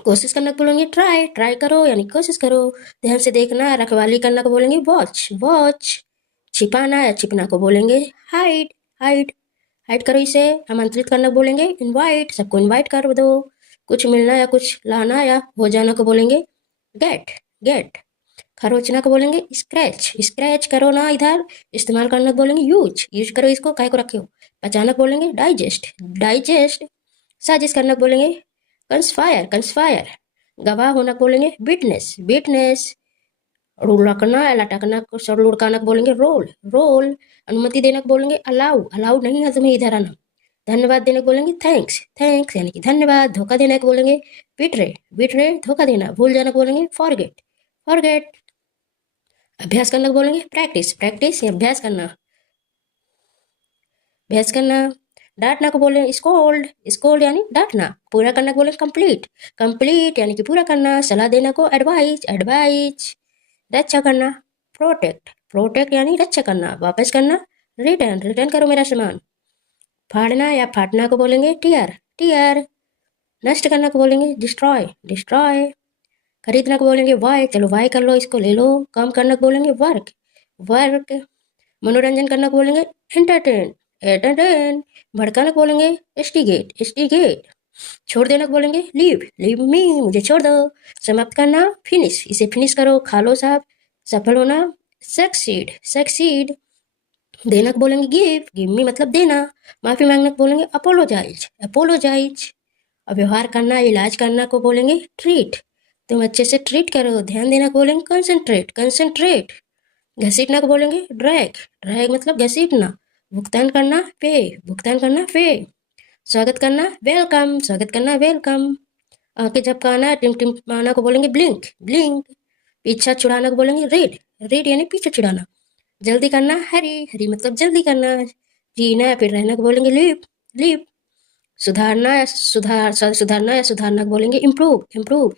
कोशिश करना को बोलेंगे ट्राई ट्राई करो यानी कोशिश करो। ध्यान से देखना रखवाली करना को बोलेंगे वॉच वॉच। छिपाना या छिपना को बोलेंगे हाइड हाइड हाइड करो इसे। आमंत्रित करना को बोलेंगे इनवाइट सबको इनवाइट कर दो। कुछ मिलना या कुछ लाना या हो जाना को बोलेंगे गेट गेट। खरोचना को बोलेंगे स्क्रैच स्क्रैच करो ना इधर। इस्तेमाल करना को बोलेंगे यूज यूज करो इसको काय को रखे हो। पचाना को बोलेंगे डाइजेस्ट डाइजेस्ट। साजिश करना को बोलेंगे कंस्पायर कंस्पायर। गवाह होना को बोलेंगे विटनेस विटनेस। लुढ़कना या लटकना को लुढ़काना को बोलेंगे रोल रोल। अनुमति देना को बोलेंगे अलाउ अलाउ नहीं है तुम्हें इधर आना। धन्यवाद देने को बोलेंगे थैंक्स थैंक्स यानी कि धन्यवाद। धोखा देने को बोलेंगे बिट्रे धोखा देना। भूल जाना को बोलेंगे फॉरगेट फॉरगेट। अभ्यास करना को बोलेंगे प्रैक्टिस प्रैक्टिस या अभ्यास करना अभ्यास करना। डांटना को बोले स्कोल्ड स्कोल्ड यानी डांटना। पूरा करना को बोले कंप्लीट कंप्लीट यानी कि पूरा करना। सलाह देना को एडवाइज एडवाइज। रक्षा करना प्रोटेक्ट प्रोटेक्ट यानी रक्षा करना। वापस करना रिटर्न रिटर्न करो मेरा सामान। फाड़ना या फाटना को बोलेंगे टीयर टीयर। नष्ट करना को बोलेंगे डिस्ट्रॉय डिस्ट्रॉय। खरीदना को बोलेंगे वाई चलो वाई कर लो इसको ले लो। काम करना को बोलेंगे वर्क वर्क। मनोरंजन करना को बोलेंगे एंटरटेन एट भड़काना को बोलेंगे एस्टिगेट। छोड़ देना को बोलेंगे लीव मी, मुझे छोड़ दो। समाप्त करना फिनिश, इसे फिनिश करो, खा लो साहब। सफल होना सक्सीड। देना को बोलेंगे गिव मी मतलब देना। माफी मांगना को बोलेंगे अपोलोजाइज। और व्यवहार करना, इलाज करना को बोलेंगे ट्रीट, तुम अच्छे से ट्रीट करो। ध्यान देना को बोलेंगे कंसंट्रेट। घसीटना को बोलेंगे ड्रैग मतलब घसीटना। भुगतान करना पे। स्वागत करना वेलकम। आंखें झपकाना टिमटिमाना को बोलेंगे ब्लिंक। पीछा छुड़ाना को बोलेंगे रेड यानी पीछे छुड़ाना। जल्दी करना हरी मतलब जल्दी करना। जीना या फिर रहना को बोलेंगे लिव। सुधारना या सुधारना को बोलेंगे इम्प्रूव।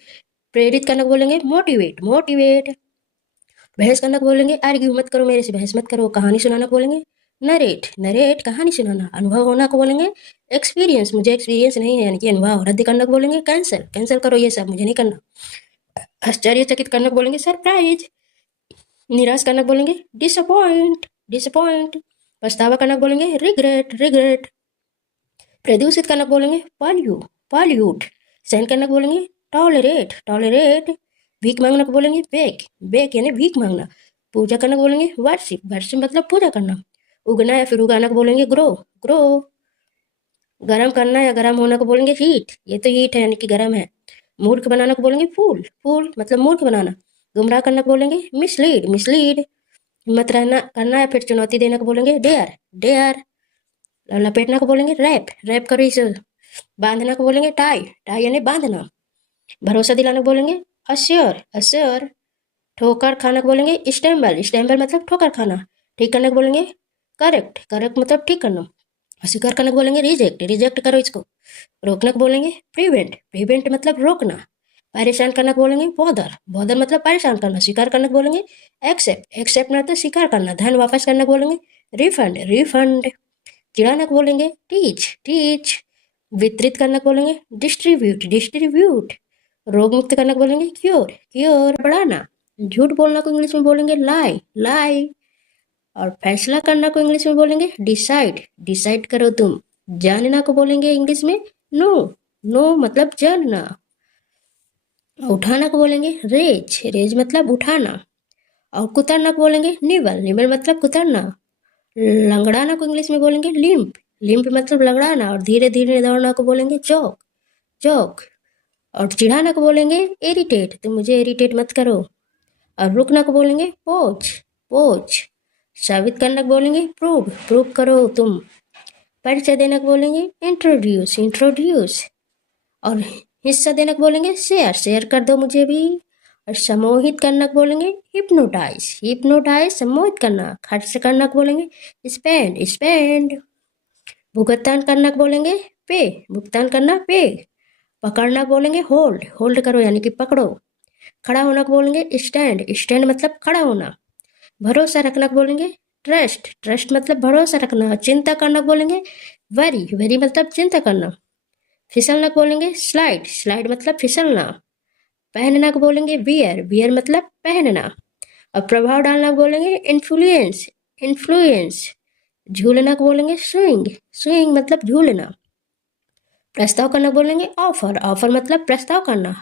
प्रेरित करना को बोलेंगे मोटिवेट। बहस करना को बोलेंगे आर्ग्यू मत करो, मेरे से बहस मत करो। कहानी सुनाना को बोलेंगे नरेट कहानी सुनाना। अनुभव होना को बोलेंगे एक्सपीरियंस, मुझे एक्सपीरियंस नहीं है यानी कि अनुभव। रद्द करना को बोलेंगे कैंसिल करो, ये सब मुझे नहीं करना। आश्चर्यचकित करना को बोलेंगे सरप्राइज। निराश करना को बोलेंगे डिसअपॉइंट। पछतावा करना को बोलेंगे रिग्रेट। प्रदूषित करना को बोलेंगे पॉल्यूट। सहन करना को बोलेंगे टॉलरेट। भीख मांगना को बोलेंगे बेक यानी भीख मांगना। पूजा करना को बोलेंगे वर्शिप मतलब पूजा करना। उगना या फिर उगाना को बोलेंगे ग्रो। गर्म करना या गर्म होना को बोलेंगे हीट, ये तो हीट है यानी कि गर्म है। मूर्ख बनाना को बोलेंगे फूल मतलब मूर्ख बनाना। गुमराह करना को बोलेंगे मिसलीड। हिम्मत रहना करना या फिर चुनौती देना को बोलेंगे डेयर। लपेटना को बोलेंगे रैप करो इसे। बांधना को बोलेंगे टाई यानी बांधना। भरोसा दिलाना को बोलेंगे अश्योर। ठोकर खाना को बोलेंगे स्टैम्बल मतलब ठोकर खाना। ठीक करने को बोलेंगे करेक्ट मतलब ठीक करना। अस्वीकार करने को बोलेंगे रिजेक्ट करो इसको। रोकने को बोलेंगे प्रिवेंट मतलब रोकना। परेशान करना को बोलेंगे बॉदर मतलब परेशान करना। स्वीकार करने को बोलेंगे एक्सेप्ट मतलब स्वीकार करना। धन वापस करने को बोलेंगे रिफंड। चिढ़ाना को बोलेंगे टीच। वितरित करने को बोलेंगे डिस्ट्रीब्यूट। रोग मुक्त करने को बोलेंगे क्योर। बढ़ाना। झूठ बोलना को इंग्लिश में बोलेंगे लाई। और फैसला करना को इंग्लिश में बोलेंगे डिसाइड करो तुम। जानना को बोलेंगे इंग्लिश में नो मतलब जानना। उठाना को बोलेंगे रेज मतलब उठाना। और कुतरना को बोलेंगे निबल मतलब कुतरना। लंगड़ाना को इंग्लिश में बोलेंगे लिम्प मतलब लंगड़ाना। और धीरे धीरे दौड़ना को बोलेंगे जॉग। और चिढ़ाना को बोलेंगे इरिटेट, तुम मुझे इरिटेट मत करो। और रुकना को बोलेंगे पोच। साबित करना को बोलेंगे प्रूव करो तुम। परिचय देना को बोलेंगे इंट्रोड्यूस। और हिस्सा देना को बोलेंगे शेयर कर दो मुझे भी। और सम्मोहित करना को बोलेंगे हिप्नोटाइज सम्मोहित करना। खर्च करना को बोलेंगे स्पेंड। भुगतान करना को बोलेंगे भुगतान करना पे। पकड़ना को बोलेंगे होल्ड करो यानी कि पकड़ो। खड़ा होना को बोलेंगे स्टैंड मतलब खड़ा होना। भरोसा रखना को बोलेंगे ट्रस्ट मतलब भरोसा रखना। चिंता करना को बोलेंगे वरी मतलब चिंता करना। फिसलना को बोलेंगे स्लाइड मतलब फिसलना। पहनना को बोलेंगे वियर मतलब पहनना। और प्रभाव डालना को बोलेंगे इन्फ्लुएंस। झूलना को बोलेंगे स्विंग मतलब झूलना। प्रस्ताव करना को बोलेंगे ऑफर मतलब प्रस्ताव करना।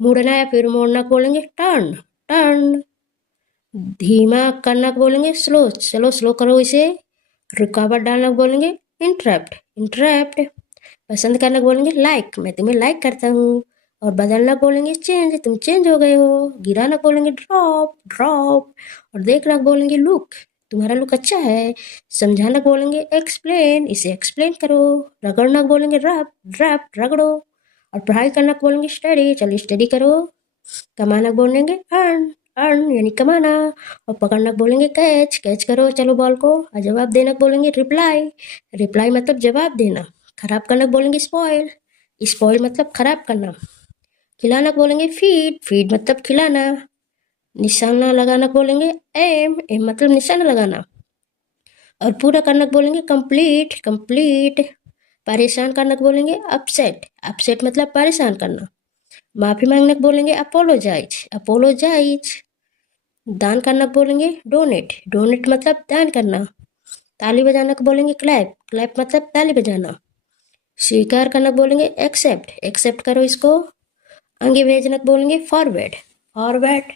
मुड़ना या फिर मोड़ना को बोलेंगे टर्न। धीमा करना को बोलेंगे स्लो करो इसे। रुकावट डालना को बोलेंगे इंटरप्ट। पसंद करना को बोलेंगे लाइक, मैं तुम्हें लाइक करता हूँ। और बदलना को बोलेंगे चेंज, तुम चेंज हो गए हो। गिराना को बोलेंगे ड्रॉप। और देखना को बोलेंगे लुक, तुम्हारा लुक अच्छा है। समझाना को बोलेंगे एक्सप्लेन, इसे एक्सप्लेन करो। रगड़ना को बोलेंगे रैप रगड़ो। और पढ़ाई करना को बोलेंगे स्टडी, चलो स्टडी करो। कमाना को बोलेंगे अर्न यानी कमाना। और पकड़ना को बोलेंगे कैच करो चलो बॉल को। और जवाब देना को बोलेंगे रिप्लाई मतलब जवाब देना। खराब करना को बोलेंगे स्पॉइल मतलब खराब करना। खिलाना को बोलेंगे फीड मतलब खिलाना। निशाना लगाना को बोलेंगे एम मतलब निशाना लगाना। और पूरा करना को बोलेंगे कंप्लीट। परेशान करना को बोलेंगे अपसेट मतलब परेशान करना। माफी मांगने को बोलेंगे अपोलोजाइज। दान करना को बोलेंगे डोनेट मतलब दान करना। ताली बजाना को बोलेंगे क्लैप, क्लैप मतलब ताली बजाना। स्वीकार करना को बोलेंगे एक्सेप्ट, एक्सेप्ट करो इसको। आगे भेजना को बोलेंगे फॉरवर्ड, फॉरवर्ड।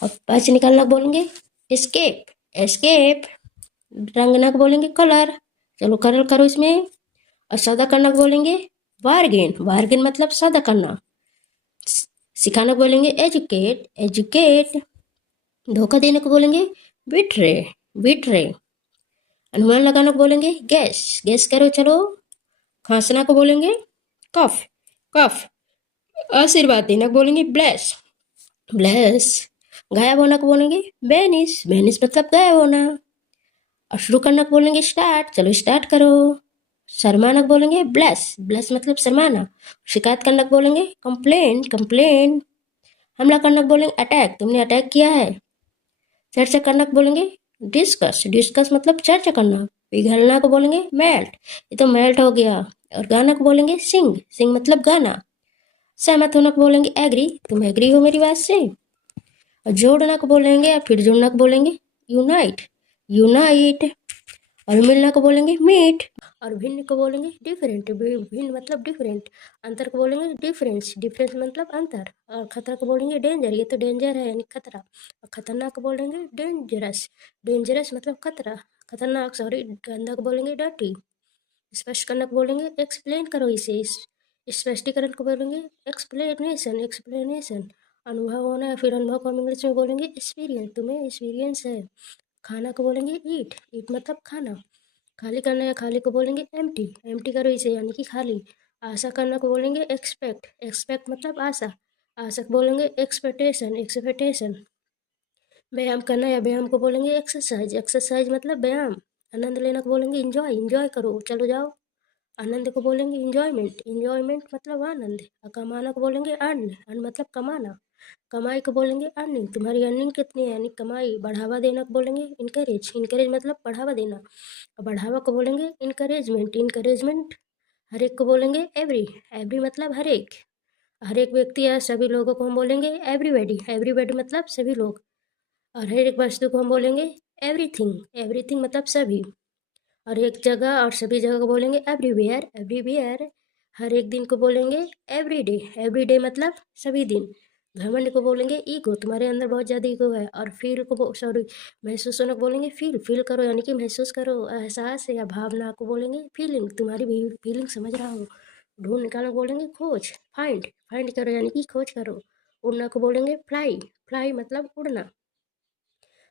और पास निकालना को बोलेंगे एस्केप, एस्केप। रंगना को बोलेंगे कलर, चलो कलर करो इसमें। और सौदा करना को बोलेंगे बार्गेन, बार्गेन मतलब सौदा करना। सिखाना को बोलेंगे एजुकेट, एजुकेट। धोखा देने को बोलेंगे बिट्रे, बिट्रे। अनुमान लगाना को बोलेंगे गैस, गैस करो चलो। खांसना को बोलेंगे कफ, कफ। आशीर्वाद देना को बोलेंगे ब्लेस, ब्लेस। गायब होना को बोलेंगे बेनिस, बेनिस मतलब गायब होना। और शुरू करना को बोलेंगे स्टार्ट, चलो स्टार्ट करो। शर्माना को बोलेंगे ब्लेस, ब्लेस मतलब शर्माना। शिकायत करना को बोलेंगे कंप्लेन, कंप्लेन। हमला करना को बोलेंगे अटैक, तुमने अटैक किया है। चर्चा करना को बोलेंगे डिस्कस, डिस्कस मतलब चर्चा करना। पिघलना को बोलेंगे मेल्ट, ये तो मेल्ट हो गया। और गाना को बोलेंगे सिंग, सिंग मतलब गाना। सहमत होना को बोलेंगे एग्री, तुम एग्री हो मेरी बात से। और जोड़ना को बोलेंगे या फिर जुड़ना को बोलेंगे यूनाइट, यूनाइट। और मिलना को बोलेंगे मीट। और भिन्न को बोलेंगे डिफरेंट, भिन्न मतलब डिफरेंट। अंतर को बोलेंगे डिफरेंस, डिफरेंस मतलब अंतर। और खतरा को बोलेंगे डेंजर, ये तो डेंजर है यानी खतरा। और खतरनाक को बोलेंगे डेंजरस, डेंजरस मतलब खतरा, खतरनाक सॉरी। गंदा को बोलेंगे डर्टी। स्पष्ट करना को बोलेंगे एक्सप्लेन करो इसे, स्पष्टीकरण को बोलेंगे एक्सप्लेनेशन, एक्सप्लेनेशन। अनुभव होना या फिर अनुभव को हम इंग्लिश में बोलेंगे एक्सपीरियंस, तुम्हें एक्सपीरियंस है। खाना को बोलेंगे ईट, ईट मतलब खाना। खाली करना या खाली को बोलेंगे एम्प्टी, एम्प्टी करो इसे यानी कि खाली। आशा करना को बोलेंगे एक्सपेक्ट, एक्सपेक्ट मतलब आशा, आशा को बोलेंगे एक्सपेक्टेशन, एक्सपेक्टेशन। व्यायाम करना या व्यायाम को बोलेंगे एक्सरसाइज, एक्सरसाइज मतलब व्यायाम। आनंद लेना को बोलेंगे इंजॉय, इंजॉय करो चलो जाओ। आनंद को बोलेंगे इंजॉयमेंट, इंजॉयमेंट मतलब आनंद। और कमाना को बोलेंगे अर्न, अर्न मतलब कमाना। कमाई को बोलेंगे अर्निंग, तुम्हारी अर्निंग कितनी है यानी कमाई। बढ़ावा देना को बोलेंगे इनकरेज, इनकरेज मतलब बढ़ावा देना। और बढ़ावा को बोलेंगे इनकरेजमेंट, इनकरेजमेंट। हर एक को बोलेंगे एवरी, एवरी मतलब हर एक। हर एक व्यक्ति या सभी लोगों को हम बोलेंगे एवरीबॉडी, एवरीबॉडी मतलब सभी लोग। और हर एक वस्तु को हम बोलेंगे एवरीथिंग, एवरीथिंग मतलब सभी। और एक जगह और सभी जगह को बोलेंगे एवरीवेयर, एवरीवेयर। हर एक दिन को बोलेंगे एवरीडे, एवरीडे मतलब सभी दिन। घमंड को बोलेंगे ईगो, तुम्हारे अंदर बहुत ज़्यादा ईगो है। और फील को सॉरी महसूस होना को बोलेंगे फील, फील करो यानी कि महसूस करो। एहसास या भावना को बोलेंगे फीलिंग, तुम्हारी भी फीलिंग समझ रहा हो। ढूंढ निकालना को बोलेंगे खोज, फाइंड, फाइंड करो यानी कि खोज करो। उड़ना को बोलेंगे फ्लाई, फ्लाई मतलब उड़ना।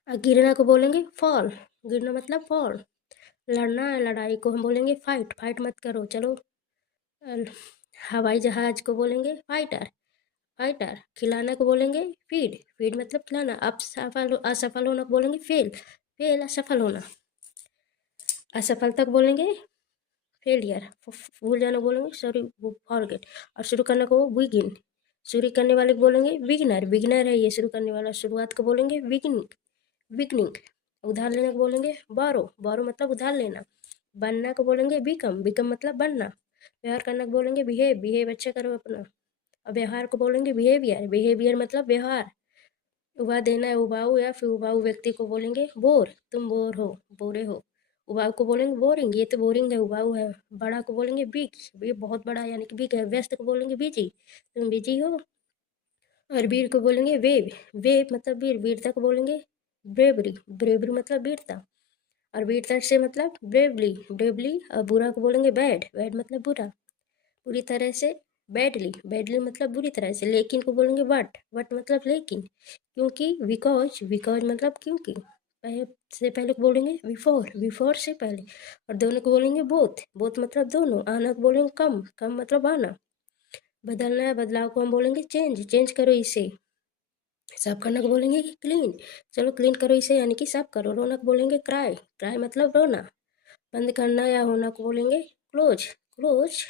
गिरना को बोलेंगे फॉल, गिरना मतलब फॉल। लड़ना है लड़ाई को हम बोलेंगे फाइट, फाइट मत करो चलो। हवाई जहाज को बोलेंगे फाइटर, फाइटर। खिलाना को बोलेंगे फीड, फीड मतलब खिलाना। असफल असफल होना को बोलेंगे फेल, फेल असफल होना। असफलता को बोलेंगे फेलियर, भूल जाना को बोलेंगे सॉरी फॉरगेट। और शुरू करने को बिगिन, शुरू करने वाले को बोलेंगे बिगिनर, बिगिनर है ये शुरू करने वाला। शुरुआत को बोलेंगे बिगिनिंग, बिगनिंग। उधार लेने को बोलेंगे बोरो, बोरो मतलब उधार लेना। बनना को बोलेंगे बिकम, बिकम मतलब बनना। व्यवहार करना को बोलेंगे बिहेव, बिहेव अच्छा करो अपना। और व्यवहार को बोलेंगे बिहेवियर, बिहेवियर मतलब व्यवहार। उबा देना है उबाऊ या फिर उबाऊ व्यक्ति को बोलेंगे बोर, तुम बोर हो, बोरे हो। उबाऊ को बोलेंगे बोरिंग, ये तो बोरिंग है उबाऊ है। बड़ा को बोलेंगे बिग, ये बहुत बड़ा यानी कि बिग है। व्यस्त को बोलेंगे बिजी, तुम बिजी हो। और वीर को बोलेंगे वेव, वेव मतलब वीर। वीरता को बोलेंगे ब्रेवरी, ब्रेवरी मतलब वीरता। और वीरता से मतलब ब्रेवली, ब्रेवली। और बुरा को बोलेंगे बैड, बैड मतलब बुरा, बुरी तरह से। बैडली, बैडली मतलब बुरी तरह से। लेकिन को बोलेंगे वट, वट मतलब लेकिन। क्योंकि बिकॉज, बिकॉज मतलब क्योंकि। से पहले को बोलेंगे बिफोर, बिफोर से पहले। और दोनों को बोलेंगे बोथ, बोथ मतलब दोनों। आना को बोलेंगे कम, कम मतलब आना। बदलना है बदलाव को हम बोलेंगे चेंज, चेंज करो इसे। साफ करना को बोलेंगे क्लीन, चलो क्लीन करो इसे यानी कि साफ करो। रोना को बोलेंगे क्राई, क्राई मतलब रोना। बंद करना या होना को बोलेंगे क्लोज, क्लोज।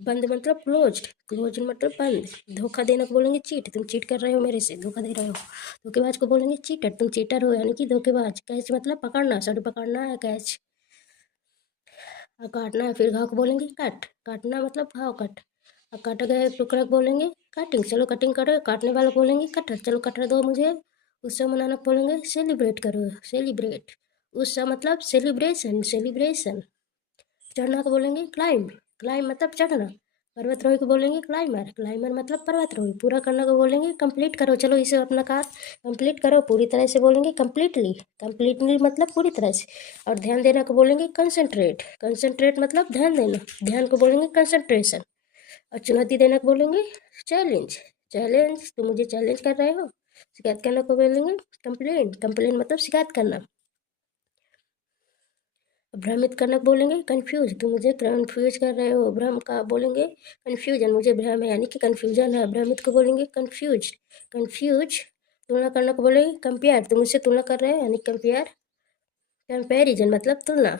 बंद मतलब क्लोज, क्लोज मतलब बंद। धोखा देना को बोलेंगे चीट, तुम चीट कर रहे हो मेरे से, धोखा दे रहे हो। धोखेबाज को बोलेंगे चीटर, तुम चीटर हो यानी कि धोखेबाज। कैच मतलब पकड़ना, सॉरी पकड़ना है कैच। और काटना है फिर घाव को बोलेंगे कट, काटना मतलब घाव कट। और काटा गया टुकड़ा को बोलेंगे कटिंग, चलो कटिंग करो। काटने वाला को बोलेंगे कटर, चलो कटर दो मुझे। उत्सव मनाना को बोलेंगे सेलिब्रेट करो, सेलिब्रेट। उत्सव मतलब सेलिब्रेशन, सेलिब्रेशन। चढ़ना को बोलेंगे क्लाइंब, क्लाइंब मतलब चढ़ना। पर्वतारोही को बोलेंगे क्लाइमर, क्लाइमर मतलब पर्वतारोही। पूरा करना को बोलेंगे कंप्लीट करो, चलो इसे अपना कार्य कंप्लीट करो पूरी तरह से, बोलेंगे कंप्लीटली, कंप्लीटली मतलब पूरी तरह से। और ध्यान देना को बोलेंगे कंसंट्रेट, कंसंट्रेट मतलब ध्यान देना, ध्यान को बोलेंगे कंसंट्रेशन। और चुनौती देना को बोलेंगे चैलेंज, चैलेंज तुम मुझे चैलेंज कर रहे हो। शिकायत करना को बोलेंगे कंप्लेन, कंप्लेन मतलब शिकायत करना। भ्रमित करना को बोलेंगे कंफ्यूज, तुम मुझे कंफ्यूज कर रहे हो। भ्रम का बोलेंगे कंफ्यूजन, मुझे भ्रम है यानी कि कंफ्यूजन है। भ्रमित को बोलेंगे कंफ्यूज, कंफ्यूज। तुलना करना को बोलेंगे कंपेयर, तुम मुझसे तुलना कर रहे हो यानी कंपेयर। कंपैरिजन मतलब तुलना।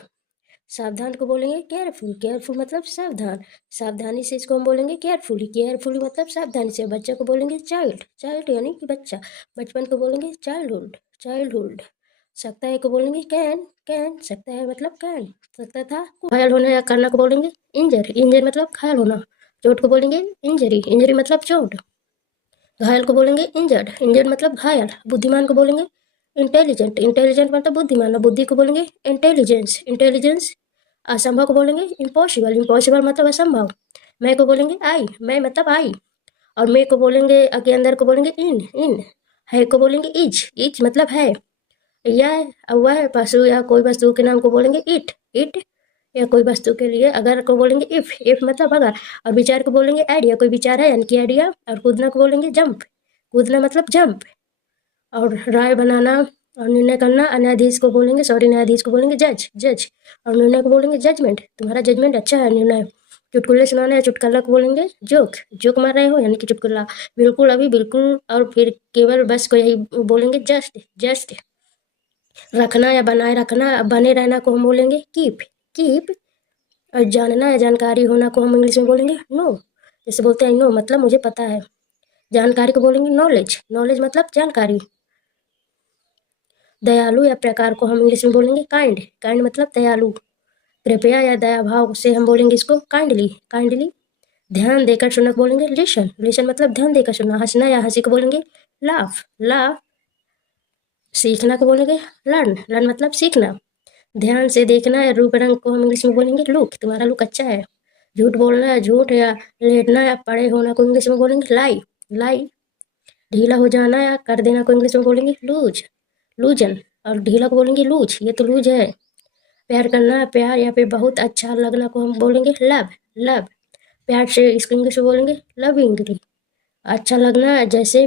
सावधान को बोलेंगे केयरफुल, केयरफुल मतलब सावधान, सावधानी से इसको हम बोलेंगे केयरफुली, केयरफुली मतलब सावधानी से। बच्चा को बोलेंगे चाइल्ड, चाइल्ड यानी कि बच्चा। बचपन को बोलेंगे चाइल्डहुड, चाइल्डहुड। सकता है को बोलेंगे कैन, कैन सकता है मतलब कैन, सकता था। घायल होना या करना को बोलेंगे इंजर, इंजर मतलब घायल होना। चोट को बोलेंगे इंजरी, इंजरी मतलब चोट। घायल को बोलेंगे इंजर्ड, इंजर्ड मतलब घायल। बुद्धिमान को बोलेंगे इंटेलिजेंट, इंटेलिजेंट मतलब बुद्धिमान। बुद्धि को बोलेंगे इंटेलिजेंस, इंटेलिजेंस। असंभव को बोलेंगे इम्पॉसिबल, इम्पॉसिबल मतलब असंभव। मैं को बोलेंगे आई, मैं मतलब आई। और मैं को बोलेंगे के अंदर को बोलेंगे इन, इन। है को बोलेंगे इज मतलब है। यह वह पशु या कोई वस्तु के नाम को बोलेंगे इट, इट। या कोई वस्तु के लिए अगर को बोलेंगे इफ मतलब अगर। और विचार को बोलेंगे आइडिया, कोई विचार है यानी कि आइडिया। और कूदना को बोलेंगे जंप, कूदना मतलब जंप। और राय बनाना और निर्णय करना, न्यायाधीश को बोलेंगे सॉरी न्यायाधीश को बोलेंगे जज, जज। और निर्णय को बोलेंगे जजमेंट, तुम्हारा जजमेंट अच्छा है, निर्णय। चुटकुले सुनाना है, चुटकुला को बोलेंगे जोक, जोक मार रहे हो यानी कि चुटकुला। बिल्कुल अभी बिल्कुल, और फिर केवल बस को यही बोलेंगे जस्ट, जस्ट। रखना या बनाए रखना, बने रहना को हम बोलेंगे कीप, कीप। और जानना या जानकारी होना को हम इंग्लिश में बोलेंगे नो, जैसे बोलते हैं नो मतलब मुझे पता है। जानकारी को बोलेंगे नॉलेज, नॉलेज मतलब जानकारी। दयालु या प्रकार को हम इंग्लिश में बोलेंगे काइंड, काइंड मतलब दयालु। कृपया या दया भाव से हम बोलेंगे इसको काइंडली, काइंडली। ध्यान देकर सुनना को बोलेंगे लिसन, लिसन मतलब ध्यान देकर सुनना। हंसना या हंसी को बोलेंगे लाफ, लाफ। सीखना को बोलेंगे लर्न, लर्न मतलब सीखना। ध्यान से देखना या रूप रंग को हम इंग्लिश में बोलेंगे लुक, तुम्हारा लुक अच्छा है। झूठ बोलना या झूठ, या लेटना या पड़े होना को इंग्लिश में बोलेंगे लाई, लाई। ढीला हो जाना या कर देना को इंग्लिश में बोलेंगे लूज, लूजन। और ढीला को बोलेंगे लूज, ये तो लूज है। प्यार करना, प्यार या फिर बहुत अच्छा लगना को हम बोलेंगे लव, लव। प्यार से इसको इंग्लिश में बोलेंगे लविंगली। अच्छा लगना जैसे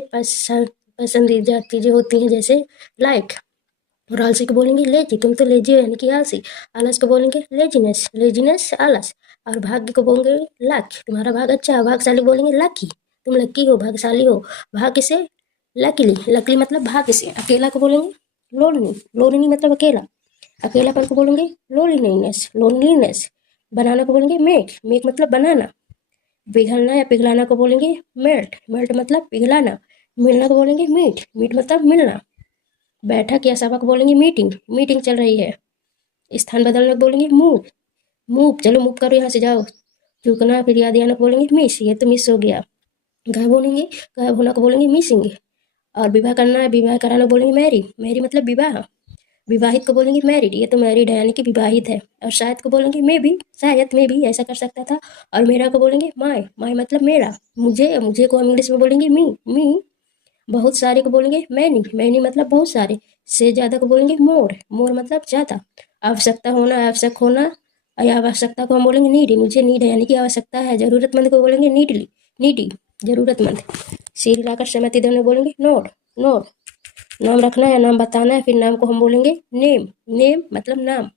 पसंदीदा चीज़ें होती हैं जैसे लाइक। और आलसी को बोलेंगे लेजी, तुम तो लेजी हो यानी कि आलसी। आलस को बोलेंगे लेजीनेस, लेजीनेस आलस। और भाग्य को बोलेंगे लक, तुम्हारा भाग अच्छा है। भाग्यशाली बोलेंगे लकी, तुम लकी हो, भाग्यशाली हो। भाग्य से लकीली, लकीली मतलब भाग्य से। अकेला को बोलेंगे लोनली, लोनली मतलब अकेला। अकेलापन को बोलेंगे लोनलीनेस, लोनलीनेस। बनाना को बोलेंगे मेक, मेक मतलब बनाना। पिघलना या पिघलाना को बोलेंगे मेल्ट, मेल्ट मतलब पिघलाना। मिलना को बोलेंगे मीट, मीट मतलब मिलना। बैठक या सभा को बोलेंगे मीटिंग, मीटिंग चल रही है। स्थान बदलने को बोलेंगे मूव, मूव चलो मूव करो यहाँ से जाओ। चूकना फिर याद आना को बोलेंगे मिस, ये तो मिस हो गया। गायब बोलेंगे, गायब होना को बोलेंगे मिसिंग। और विवाह करना है, विवाह कराना को बोलेंगे मैरी, मैरी मतलब विवाह। विवाहित को बोलेंगे मैरिड, ये तो मैरिड है यानी कि विवाहित है। और शायद को बोलेंगे मे भी, शायद मे भी ऐसा कर सकता था। और मेरा को बोलेंगे माय, माय मतलब मेरा। मुझे, मुझे को हम इंग्लिश में बोलेंगे मी, मी। बहुत सारे को बोलेंगे मैनी, मैनी मतलब बहुत सारे। से ज़्यादा को बोलेंगे मोर, मोर मतलब ज़्यादा। आवश्यकता होना, आवश्यक होना। या आवश्यकता को हम बोलेंगे नीडी, मुझे नीड है यानी कि आवश्यकता है। ज़रूरतमंद को बोलेंगे नीडली, नीडी ज़रूरतमंद। सिर हिलाकर सहमति देने बोलेंगे नोड, नोड। नाम रखना या नाम बताना है, फिर नाम को हम बोलेंगे नेम, नेम मतलब नाम।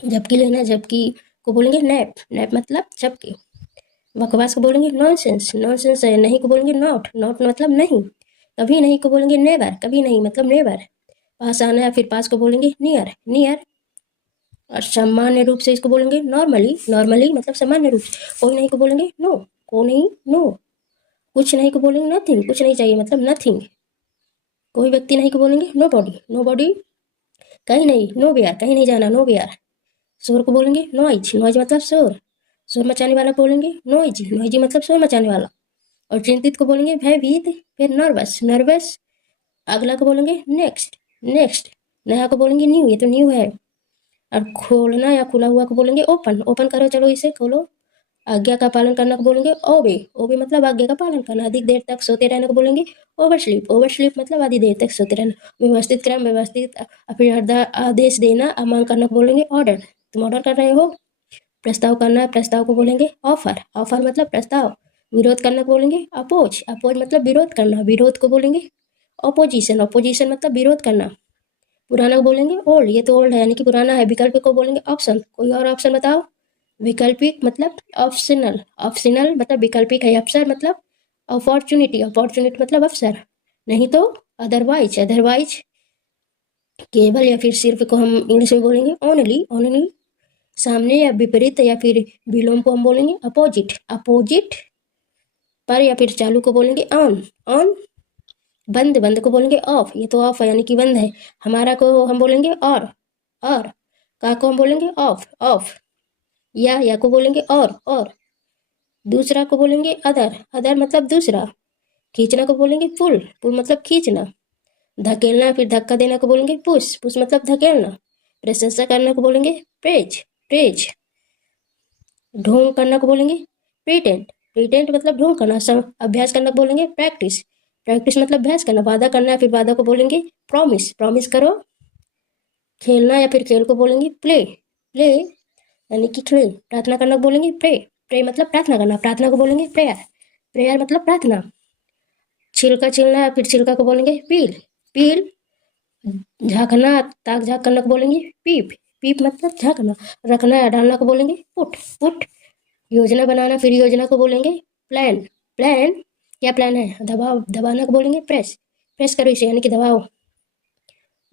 झपकी लेना, झपकी को बोलेंगे नैप, नैप मतलब झपकी। बकवास को बोलेंगे नॉनसेंस, नॉनसेंस है। नहीं को बोलेंगे नॉट, नॉट मतलब नहीं। कभी नहीं को बोलेंगे नेवर, कभी नहीं मतलब नेवर। पास आना है, फिर पास को बोलेंगे नियर, नियर। और सामान्य रूप से इसको बोलेंगे नॉर्मली, नॉर्मली मतलब सामान्य रूप से। कोई नहीं को बोलेंगे नो, को नहीं नो। कुछ नहीं को बोलेंगे नथिंग, कुछ नहीं चाहिए मतलब नथिंग। कोई व्यक्ति नहीं को बोलेंगे नो बॉडी, नो बॉडी। कहीं नहीं, नो वेयर, कहीं नहीं जाना, नो वेयर। शोर को बोलेंगे नॉइज, नॉइज मतलब शोर, शोर मचाने वाला बोलेंगे नॉइजी, नॉइजी मतलब शोर मचाने वाला। और चिंतित को बोलेंगे भयभीत, फिर नर्वस, नर्वस। अगला को बोलेंगे नेक्स्ट, नेक्स्ट। नया को बोलेंगे न्यू, ये तो न्यू है। और खोलना या खुला हुआ को बोलेंगे ओपन, ओपन करो, चलो इसे खोलो। आज्ञा का पालन करना को बोलेंगे ओबे, ओबे मतलब आज्ञा का पालन करना। अधिक देर तक सोते रहने को बोलेंगे ओवर स्लीप, ओवर स्लीप मतलब आधी देर तक सोते रहना। व्यवस्थित क्रम, व्यवस्थित फिर आदेश देना, मांग करना को बोलेंगे ऑर्डर, तुम ऑर्डर कर रहे हो। प्रस्ताव करना, प्रस्ताव को बोलेंगे ऑफर, ऑफर मतलब प्रस्ताव। विरोध करना को बोलेंगे अपोज, अपोज मतलब विरोध करना, विरोध को बोलेंगे ऑपोजिशन, ऑपोजिशन मतलब विरोध करना। पुराना को बोलेंगे ओल्ड, ये तो ओल्ड है यानी कि पुराना है। विकल्प को बोलेंगे ऑप्शन, कोई और ऑप्शन बताओ। वैकल्पिक मतलब ऑप्शनल, ऑप्शनल मतलब वैकल्पिक है। अवसर मतलब अपॉर्चुनिटी, अपॉर्चुनिटी मतलब अवसर। नहीं तो अदरवाइज, अदरवाइज केवल या फिर सिर्फ को हम इंग्लिश में बोलेंगे ओनली, ओनली। सामने या विपरीत या फिर विलोम को हम बोलेंगे अपोजिट, अपोजिट। पर या फिर चालू को बोलेंगे ऑन, ऑन। बंद, बंद को बोलेंगे ऑफ, ये तो ऑफ है यानी कि बंद है। हमारा को हम बोलेंगे और का को हम बोलेंगे ऑफ, ऑफ। या को बोलेंगे और। दूसरा को बोलेंगे अदर, अदर मतलब दूसरा। खींचना को बोलेंगे पुल, पुल मतलब खींचना। धकेलना फिर धक्का देना को बोलेंगे पुश, पुश मतलब धकेलना। प्रशंसा करना को बोलेंगे प्रेज, प्रेज। ढोंग करना को बोलेंगे प्रिटेंड, प्रिटेंड मतलब ढोंग करना। अभ्यास करना को बोलेंगे प्रैक्टिस, प्रैक्टिस मतलब अभ्यास करना। वादा करना फिर वादा को बोलेंगे प्रॉमिस, प्रॉमिस करो। खेलना या फिर खेल को बोलेंगे प्ले, प्ले यानी कि खेल। प्रार्थना करना को बोलेंगे प्रे, प्रे मतलब प्रार्थना करना। प्रार्थना को बोलेंगे प्रेयर, प्रेयर मतलब प्रार्थना। छिलका छिलना या फिर छिलका को बोलेंगे पील, पील। झाँकना, ताक झाँक करना को बोलेंगे पीप, पीप मतलब झाँकना। रखना या डालना को बोलेंगे पुट, पुट। योजना बनाना फिर योजना को बोलेंगे प्लान, प्लान। क्या प्लान है। दबाव, दबाना को बोलेंगे प्रेस, प्रेस करो इसे यानी कि दबाओ।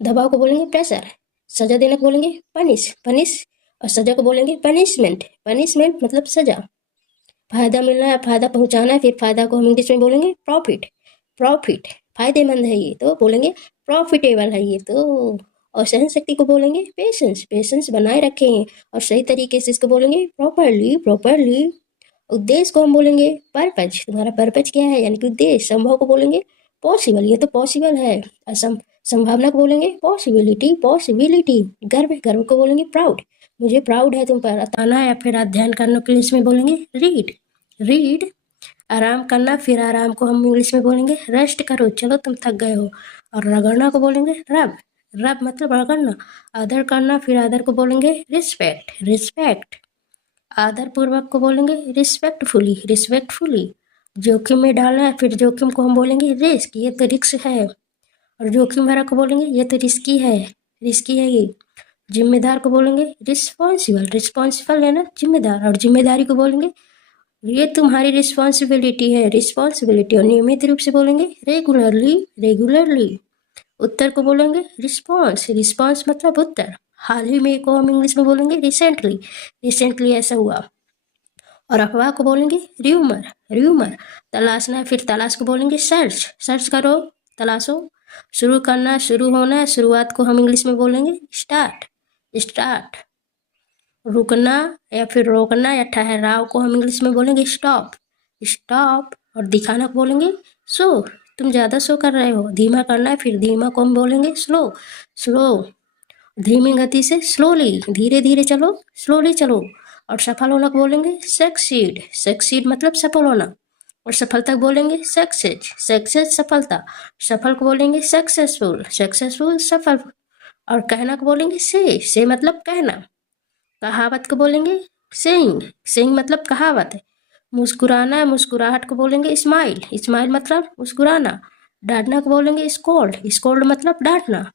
दबाव को बोलेंगे प्रेशर। सजा देने को बोलेंगे पनिश, पनिश। और सजा को बोलेंगे पनिशमेंट, पनिशमेंट मतलब सजा। फायदा मिलना है, फायदा पहुंचाना है, फिर फायदा को हम इंग्लिश में बोलेंगे प्रॉफिट, प्रॉफिट। फायदेमंद है ये तो बोलेंगे प्रॉफिटेबल है ये तो। और सहन शक्ति को बोलेंगे पेशेंस, पेशेंस बनाए रखें और सही तरीके से इसको बोलेंगे प्रॉपरली, प्रॉपरली। उद्देश्य को हम बोलेंगे पर्पज, तुम्हारा पर्पज क्या है यानी कि उद्देश्य। संभव को बोलेंगे पॉसिबल, ये तो पॉसिबल है। संभावना को बोलेंगे पॉसिबिलिटी, पॉसिबिलिटी। गर्व, गर्व को बोलेंगे प्राउड, मुझे प्राउड है तुम पर। अताना या फिर अध्ययन करने के लिए इसमें बोलेंगे रीड, रीड। आराम करना फिर आराम को हम इंग्लिश में बोलेंगे रेस्ट करो, चलो तुम थक गए हो। और रगड़ना को बोलेंगे रब, रब मतलब रगड़ना। आदर करना फिर आदर को बोलेंगे रिस्पेक्ट, रिस्पेक्ट। आदर पूर्वक को बोलेंगे रिस्पेक्टफुली, रिस्पेक्टफुली। जोखिम में डालना है फिर जोखिम को हम बोलेंगे रिस्क, ये तो रिस्क है। और जोखिम भरा को बोलेंगे ये तो रिस्की है, रिस्की है ये। जिम्मेदार को बोलेंगे रिस्पॉन्सिबल, रिस्पॉन्सिबल है ना जिम्मेदार। और जिम्मेदारी को बोलेंगे ये तुम्हारी रिस्पॉन्सिबिलिटी है, रिस्पॉन्सिबिलिटी। और नियमित रूप से बोलेंगे रेगुलरली, रेगुलरली। उत्तर को बोलेंगे रिस्पॉन्स, रिस्पॉन्स मतलब उत्तर। हाल ही में को हम इंग्लिश में बोलेंगे रिसेंटली, रिसेंटली ऐसा हुआ। और अफवाह को बोलेंगे र्यूमर, र्यूमर। तलाशना फिर तलाश को बोलेंगे सर्च, सर्च करो, तलाशो। शुरू करना, शुरू होना, शुरुआत को हम इंग्लिश में बोलेंगे स्टार्ट, स्टार्ट। रुकना या फिर रोकना या ठहराव को हम इंग्लिश में बोलेंगे स्टॉप, स्टॉप। और दिखाना को बोलेंगे शो, तुम ज़्यादा शो कर रहे हो। धीमा करना है फिर धीमा को हम बोलेंगे स्लो, स्लो। धीमी गति से स्लोली, धीरे धीरे चलो, स्लोली चलो। और सफल होना को बोलेंगे सक्सीड, सक्सीड मतलब सफल होना। और सफलता को बोलेंगे सक्सेस, सक्सेस सफलता। सफल को बोलेंगे सक्सेसफुल, सक्सेसफुल सफल। और कहना को बोलेंगे से मतलब कहना। कहावत को बोलेंगे सेइंग, सेइंग मतलब कहावत है। मुस्कुराना, मुस्कुराहट को बोलेंगे स्माइल, स्माइल मतलब मुस्कुराना। डांटना को बोलेंगे स्कोल्ड, स्कोल्ड मतलब डांटना।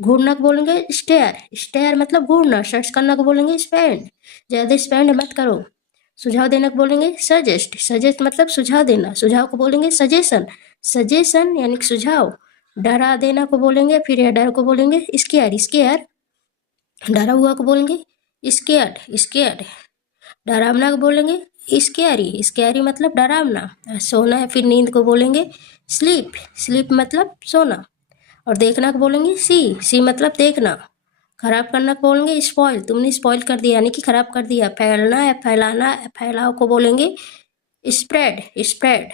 घूरना को बोलेंगे स्टेयर, स्टेयर मतलब घूरना। सर्च करना को बोलेंगे स्पेंड, ज़्यादा स्पेंड मत करो। सुझाव देना को बोलेंगे सजेस्ट, सजेस्ट मतलब सुझाव देना। सुझाव को बोलेंगे सजेशन, सजेशन यानी कि सुझाव। डरा देना को बोलेंगे फिर या डर को बोलेंगे स्केयर, स्केयर। डरा हुआ को बोलेंगे स्केयर्ड, स्केयर्ड। डरावना को बोलेंगे स्कैरी, स्कैरी मतलब डरावना। सोना है फिर नींद को बोलेंगे स्लीप, स्लीप मतलब सोना। और देखना को बोलेंगे सी मतलब देखना। खराब करना को बोलेंगे स्पॉइल, तुमने स्पॉइल कर दिया यानी कि खराब कर दिया। फैलना या फैलाना, फैलाव को बोलेंगे स्प्रेड, स्प्रेड।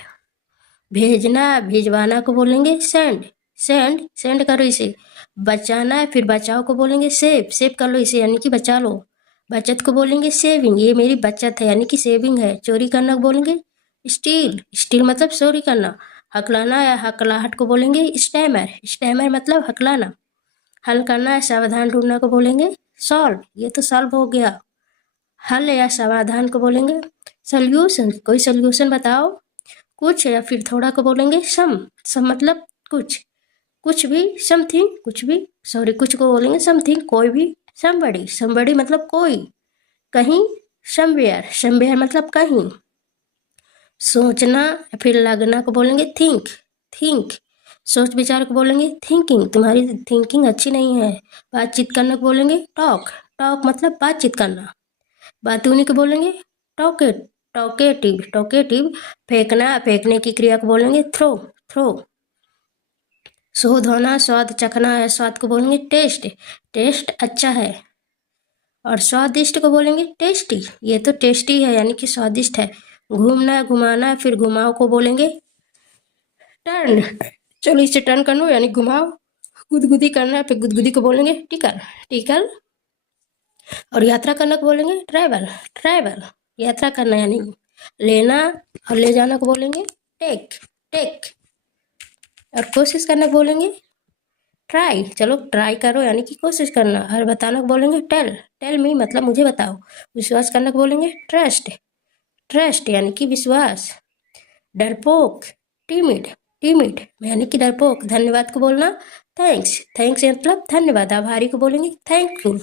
भेजना, भिजवाना को बोलेंगे सेंड, सेंड, सेंड करो इसे। बचाना है, फिर बचाओ को बोलेंगे सेव, सेव कर लो इसे यानी कि बचा लो। बचत को बोलेंगे सेविंग, ये मेरी बचत है यानी कि सेविंग है। चोरी करना को बोलेंगे स्टील, स्टील मतलब चोरी करना। हकलाना या हकलाहट को बोलेंगे स्टैमर, स्टैमर मतलब हकलाना। हल करना या समाधान ढूंढना को बोलेंगे सॉल्व, ये तो सॉल्व हो गया। हल या समाधान को बोलेंगे सोल्यूशन, कोई सोल्यूशन बताओ। कुछ या फिर थोड़ा को बोलेंगे सम, सम मतलब कुछ, कुछ भी, समथिंग कुछ भी, सॉरी कुछ को बोलेंगे समथिंग कोई भी। समबड़ी, समबड़ी मतलब कोई, कहीं। समवेयर, समवेयर मतलब कहीं। सोचना या फिर लगना को बोलेंगे थिंक, थिंक। सोच विचार को बोलेंगे थिंकिंग, तुम्हारी थिंकिंग अच्छी नहीं है। बातचीत करने को बोलेंगे टॉक, टॉक मतलब बातचीत करना। बातूनी को बोलेंगे टॉकेट, टॉकेटिव, टॉकेटिव। फेंकना, फेंकने की क्रिया को बोलेंगे थ्रो, थ्रो। शोध होना, स्वाद चखना है, स्वाद को बोलेंगे टेस्ट, टेस्ट अच्छा है। और स्वादिष्ट को बोलेंगे टेस्टी, ये तो टेस्टी है यानी कि स्वादिष्ट है। घूमना, घुमाना, फिर घुमाओ को बोलेंगे टर्न, चलो इसे टर्न कर लो यानी घुमाओ। गुदगुदी करना, फिर गुदगुदी को बोलेंगे टिकल, टिकल। और यात्रा करना को बोलेंगे ट्रैवल, ट्रैवल। यात्रा करना यानी लेना, और ले जाना को बोलेंगे टेक, टेक। और कोशिश करना को बोलेंगे ट्राई, चलो ट्राई करो यानी कि कोशिश करना। और बताना को बोलेंगे टेल, टेल मी मतलब मुझे बताओ। विश्वास करना को बोलेंगे ट्रस्ट, ट्रस्ट यानी कि विश्वास। डरपोक, टिमिड, टिमिड यानी कि डरपोक। धन्यवाद को बोलना थैंक्स, थैंक्स मतलब धन्यवाद। आभारी को बोलेंगे थैंकफुल,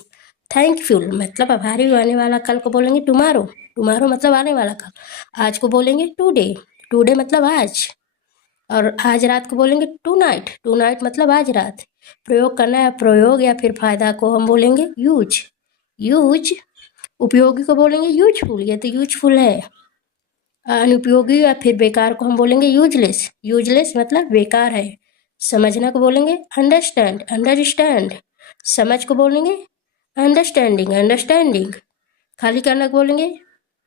थैंकफुल मतलब आभारी। आने वाला कल को बोलेंगे टुमारो, टुमारो मतलब आने वाला कल। आज को बोलेंगे टुडे, टुडे मतलब आज। और आज रात को बोलेंगे टू नाइट, टू नाइट मतलब आज रात। प्रयोग करना है, प्रयोग या फिर फायदा को हम बोलेंगे यूज, यूज। उपयोगी को बोलेंगे यूजफुल, ये तो यूजफुल है। अनुपयोगी या फिर बेकार को हम बोलेंगे यूजलेस, यूजलेस मतलब बेकार है। समझना को बोलेंगे अंडरस्टैंड, अंडरस्टैंड। समझ को बोलेंगे अंडरस्टैंडिंग, अंडरस्टैंडिंग। खाली करना को बोलेंगे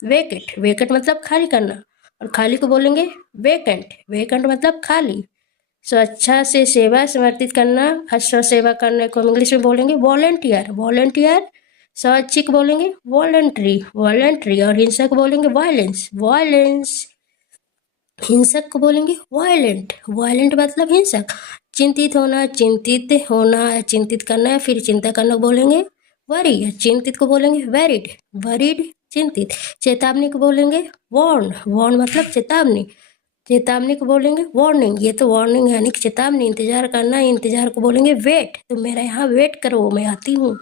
वेकेट, वेकेट मतलब खाली करना। और खाली को बोलेंगे वेकेंट, वेकेंट मतलब खाली। स्वच्छा से सेवा समर्पित करना, अच्छा सेवा करने को हम इंग्लिश में बोलेंगे वॉलंटियर, वॉलंटियर। स्वैच्छिक बोलेंगे वॉलंटरी, वॉलंटरी। और हिंसक बोलेंगे वायलेंस, वायलेंस। हिंसक को बोलेंगे वायलेंट, वायलेंट मतलब हिंसक। चिंतित होना, चिंतित होना, चिंतित करना है, फिर चिंता करना को बोलेंगे वरी। चिंतित को बोलेंगे वेरिड, वरीड चिंतित। चेतावनी को बोलेंगे वार्न, वार्न मतलब चेतावनी। चेतावनी को बोलेंगे वार्निंग, ये तो वार्निंग यानी कि चेतावनी। इंतजार करना, इंतजार को बोलेंगे वेट, तुम मेरा यहाँ वेट करो मैं आती हूँ।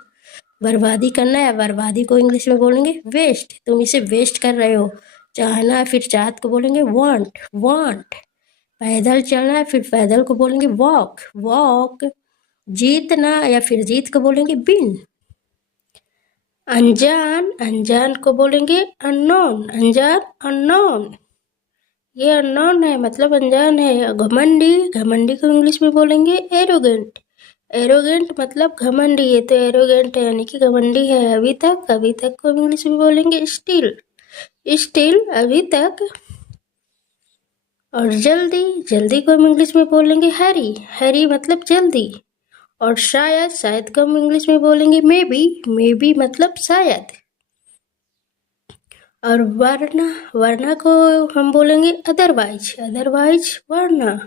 बर्बादी करना है, बर्बादी को इंग्लिश में बोलेंगे वेस्ट, तुम इसे वेस्ट कर रहे हो। चाहना, फिर चाहत को बोलेंगे वांट, वांट। पैदल चलना है, फिर पैदल को बोलेंगे वॉक, वॉक। जीतना या फिर जीत को बोलेंगे बिन। अनजान, अनजान को बोलेंगे अननोन, अनजान अननोन। ये अननोन है मतलब अनजान है। घमंडी, घमंडी को इंग्लिश में बोलेंगे एरोगेंट, एरोगेंट मतलब घमंडी, ये तो एरोगेंट है यानी कि घमंडी है। अभी तक, अभी तक को इंग्लिश में बोलेंगे स्टिल, स्टिल अभी तक। और जल्दी, जल्दी को हम इंग्लिश में बोलेंगे हरी, हरी मतलब जल्दी। और शायद, शायद को हम इंग्लिश में बोलेंगे मे बी मतलब शायद। और वरना, वरना को हम बोलेंगे अदरवाइज, अदरवाइज वरना।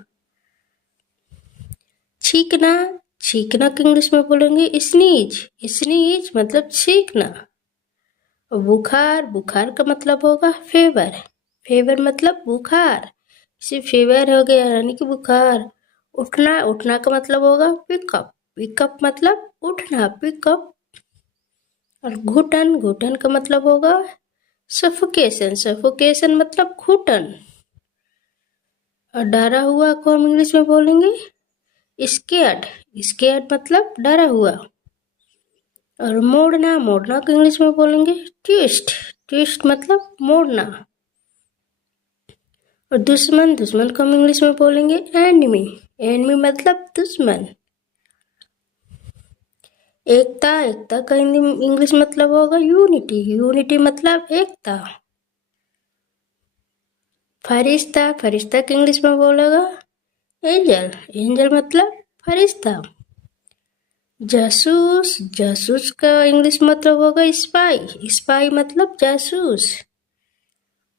छींकना, छींकना को इंग्लिश में बोलेंगे स्नीज, स्नीज मतलब छींकना। बुखार, बुखार का मतलब होगा फेवर, फेवर मतलब बुखार, इसे फेवर हो गया यानी कि बुखार। उठना, उठना का मतलब होगा पिकअप, पिकअप मतलब उठना, पिकअप। और घुटन, घुटन का मतलब होगा सफोकेशन, सफोकेशन मतलब घुटन। और डरा हुआ को हम इंग्लिश में बोलेंगे स्केर्ड, स्केर्ड मतलब डरा हुआ। और मोड़ना, मोड़ना को इंग्लिश में बोलेंगे ट्विस्ट, ट्विस्ट मतलब मोड़ना। और दुश्मन, दुश्मन को हम इंग्लिश में बोलेंगे एनिमी, एनिमी मतलब दुश्मन। एकता, एकता का इंग्लिश मतलब होगा यूनिटी, यूनिटी मतलब एकता। फरिश्ता, फरिश्ता के इंग्लिश में बोलेगा एंजल, एंजल मतलब फरिश्ता। जासूस, जासूस का इंग्लिश मतलब होगा स्पाई, स्पाई मतलब जासूस।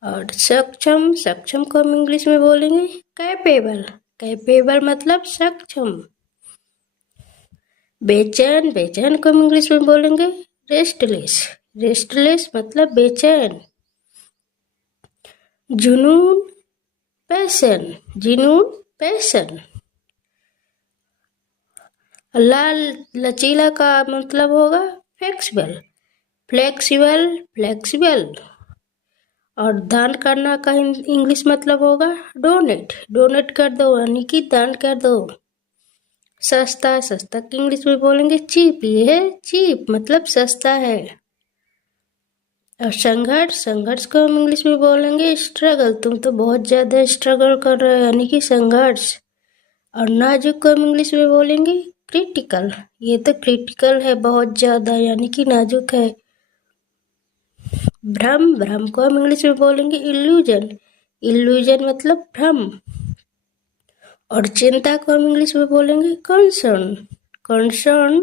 और सक्षम, सक्षम को हम इंग्लिश में बोलेंगे कैपेबल, कैपेबल मतलब सक्षम। बेचैन, बेचैन को हम इंग्लिश में बोलेंगे रेस्टलेस, रेस्टलेस मतलब बेचैन। जुनून, पैशन, जुनून पैशन। लाल, लचीला का मतलब होगा फ्लेक्सिबल, फ्लेक्सिबल, फ्लेक्सिबल। और दान करना का इंग्लिश मतलब होगा डोनेट, डोनेट कर दो यानी कि दान कर दो। सस्ता, सस्ता की इंग्लिश में बोलेंगे चीप, ये है चीप मतलब सस्ता है। और संघर्ष, संघर्ष को हम इंग्लिश में बोलेंगे स्ट्रगल, तुम तो बहुत ज्यादा स्ट्रगल कर रहे हो यानी कि संघर्ष। और नाजुक को हम इंग्लिश में बोलेंगे क्रिटिकल, ये तो क्रिटिकल है बहुत ज्यादा यानी कि नाजुक है। भ्रम, भ्रम को हम इंग्लिश में बोलेंगे इल्यूजन, इल्यूजन मतलब भ्रम। और चिंता को हम इंग्लिश में बोलेंगे कंसर्न, कंसर्न।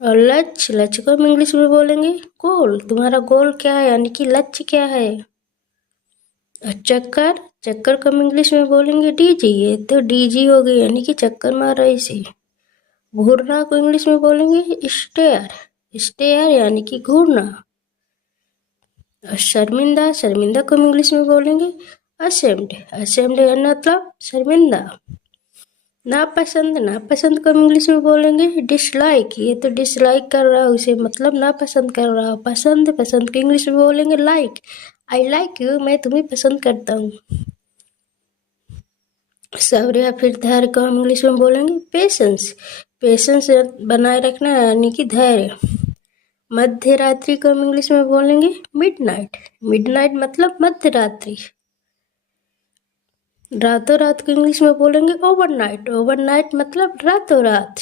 और लक्ष्य, लक्ष्य को हम इंग्लिश में बोलेंगे गोल, तुम्हारा गोल क्या है यानी कि लक्ष्य क्या है। और चक्कर, चक्कर को हम इंग्लिश में बोलेंगे डीजी, ये तो डीजी हो गई यानी कि चक्कर मार रहा है इसे। घूरना को इंग्लिश में बोलेंगे स्टेयर, स्टेयर यानी कि घूरना। और शर्मिंदा, शर्मिंदा को हम इंग्लिश में बोलेंगे असेम्ड, असेम्ड मतलब शर्मिंदा। नापसंद, नापसंद को हम इंग्लिश में बोलेंगे डिसलाइक, ये तो डिसलाइक कर रहा है उसे मतलब नापसंद कर रहा है। पसंद, पसंद को इंग्लिश में बोलेंगे लाइक, आई लाइक यू, मैं तुम्हें पसंद करता हूँ। सब्र या फिर धैर्य को हम इंग्लिश में बोलेंगे पेशेंस, पेशेंस बनाए रखना यानी कि धैर्य। मध्य रात्रि को हम इंग्लिश में बोलेंगे मिडनाइट, मिडनाइट मतलब मध्य रात्रि। रातों रात को इंग्लिश में बोलेंगे ओवरनाइट, ओवरनाइट मतलब रातों रात।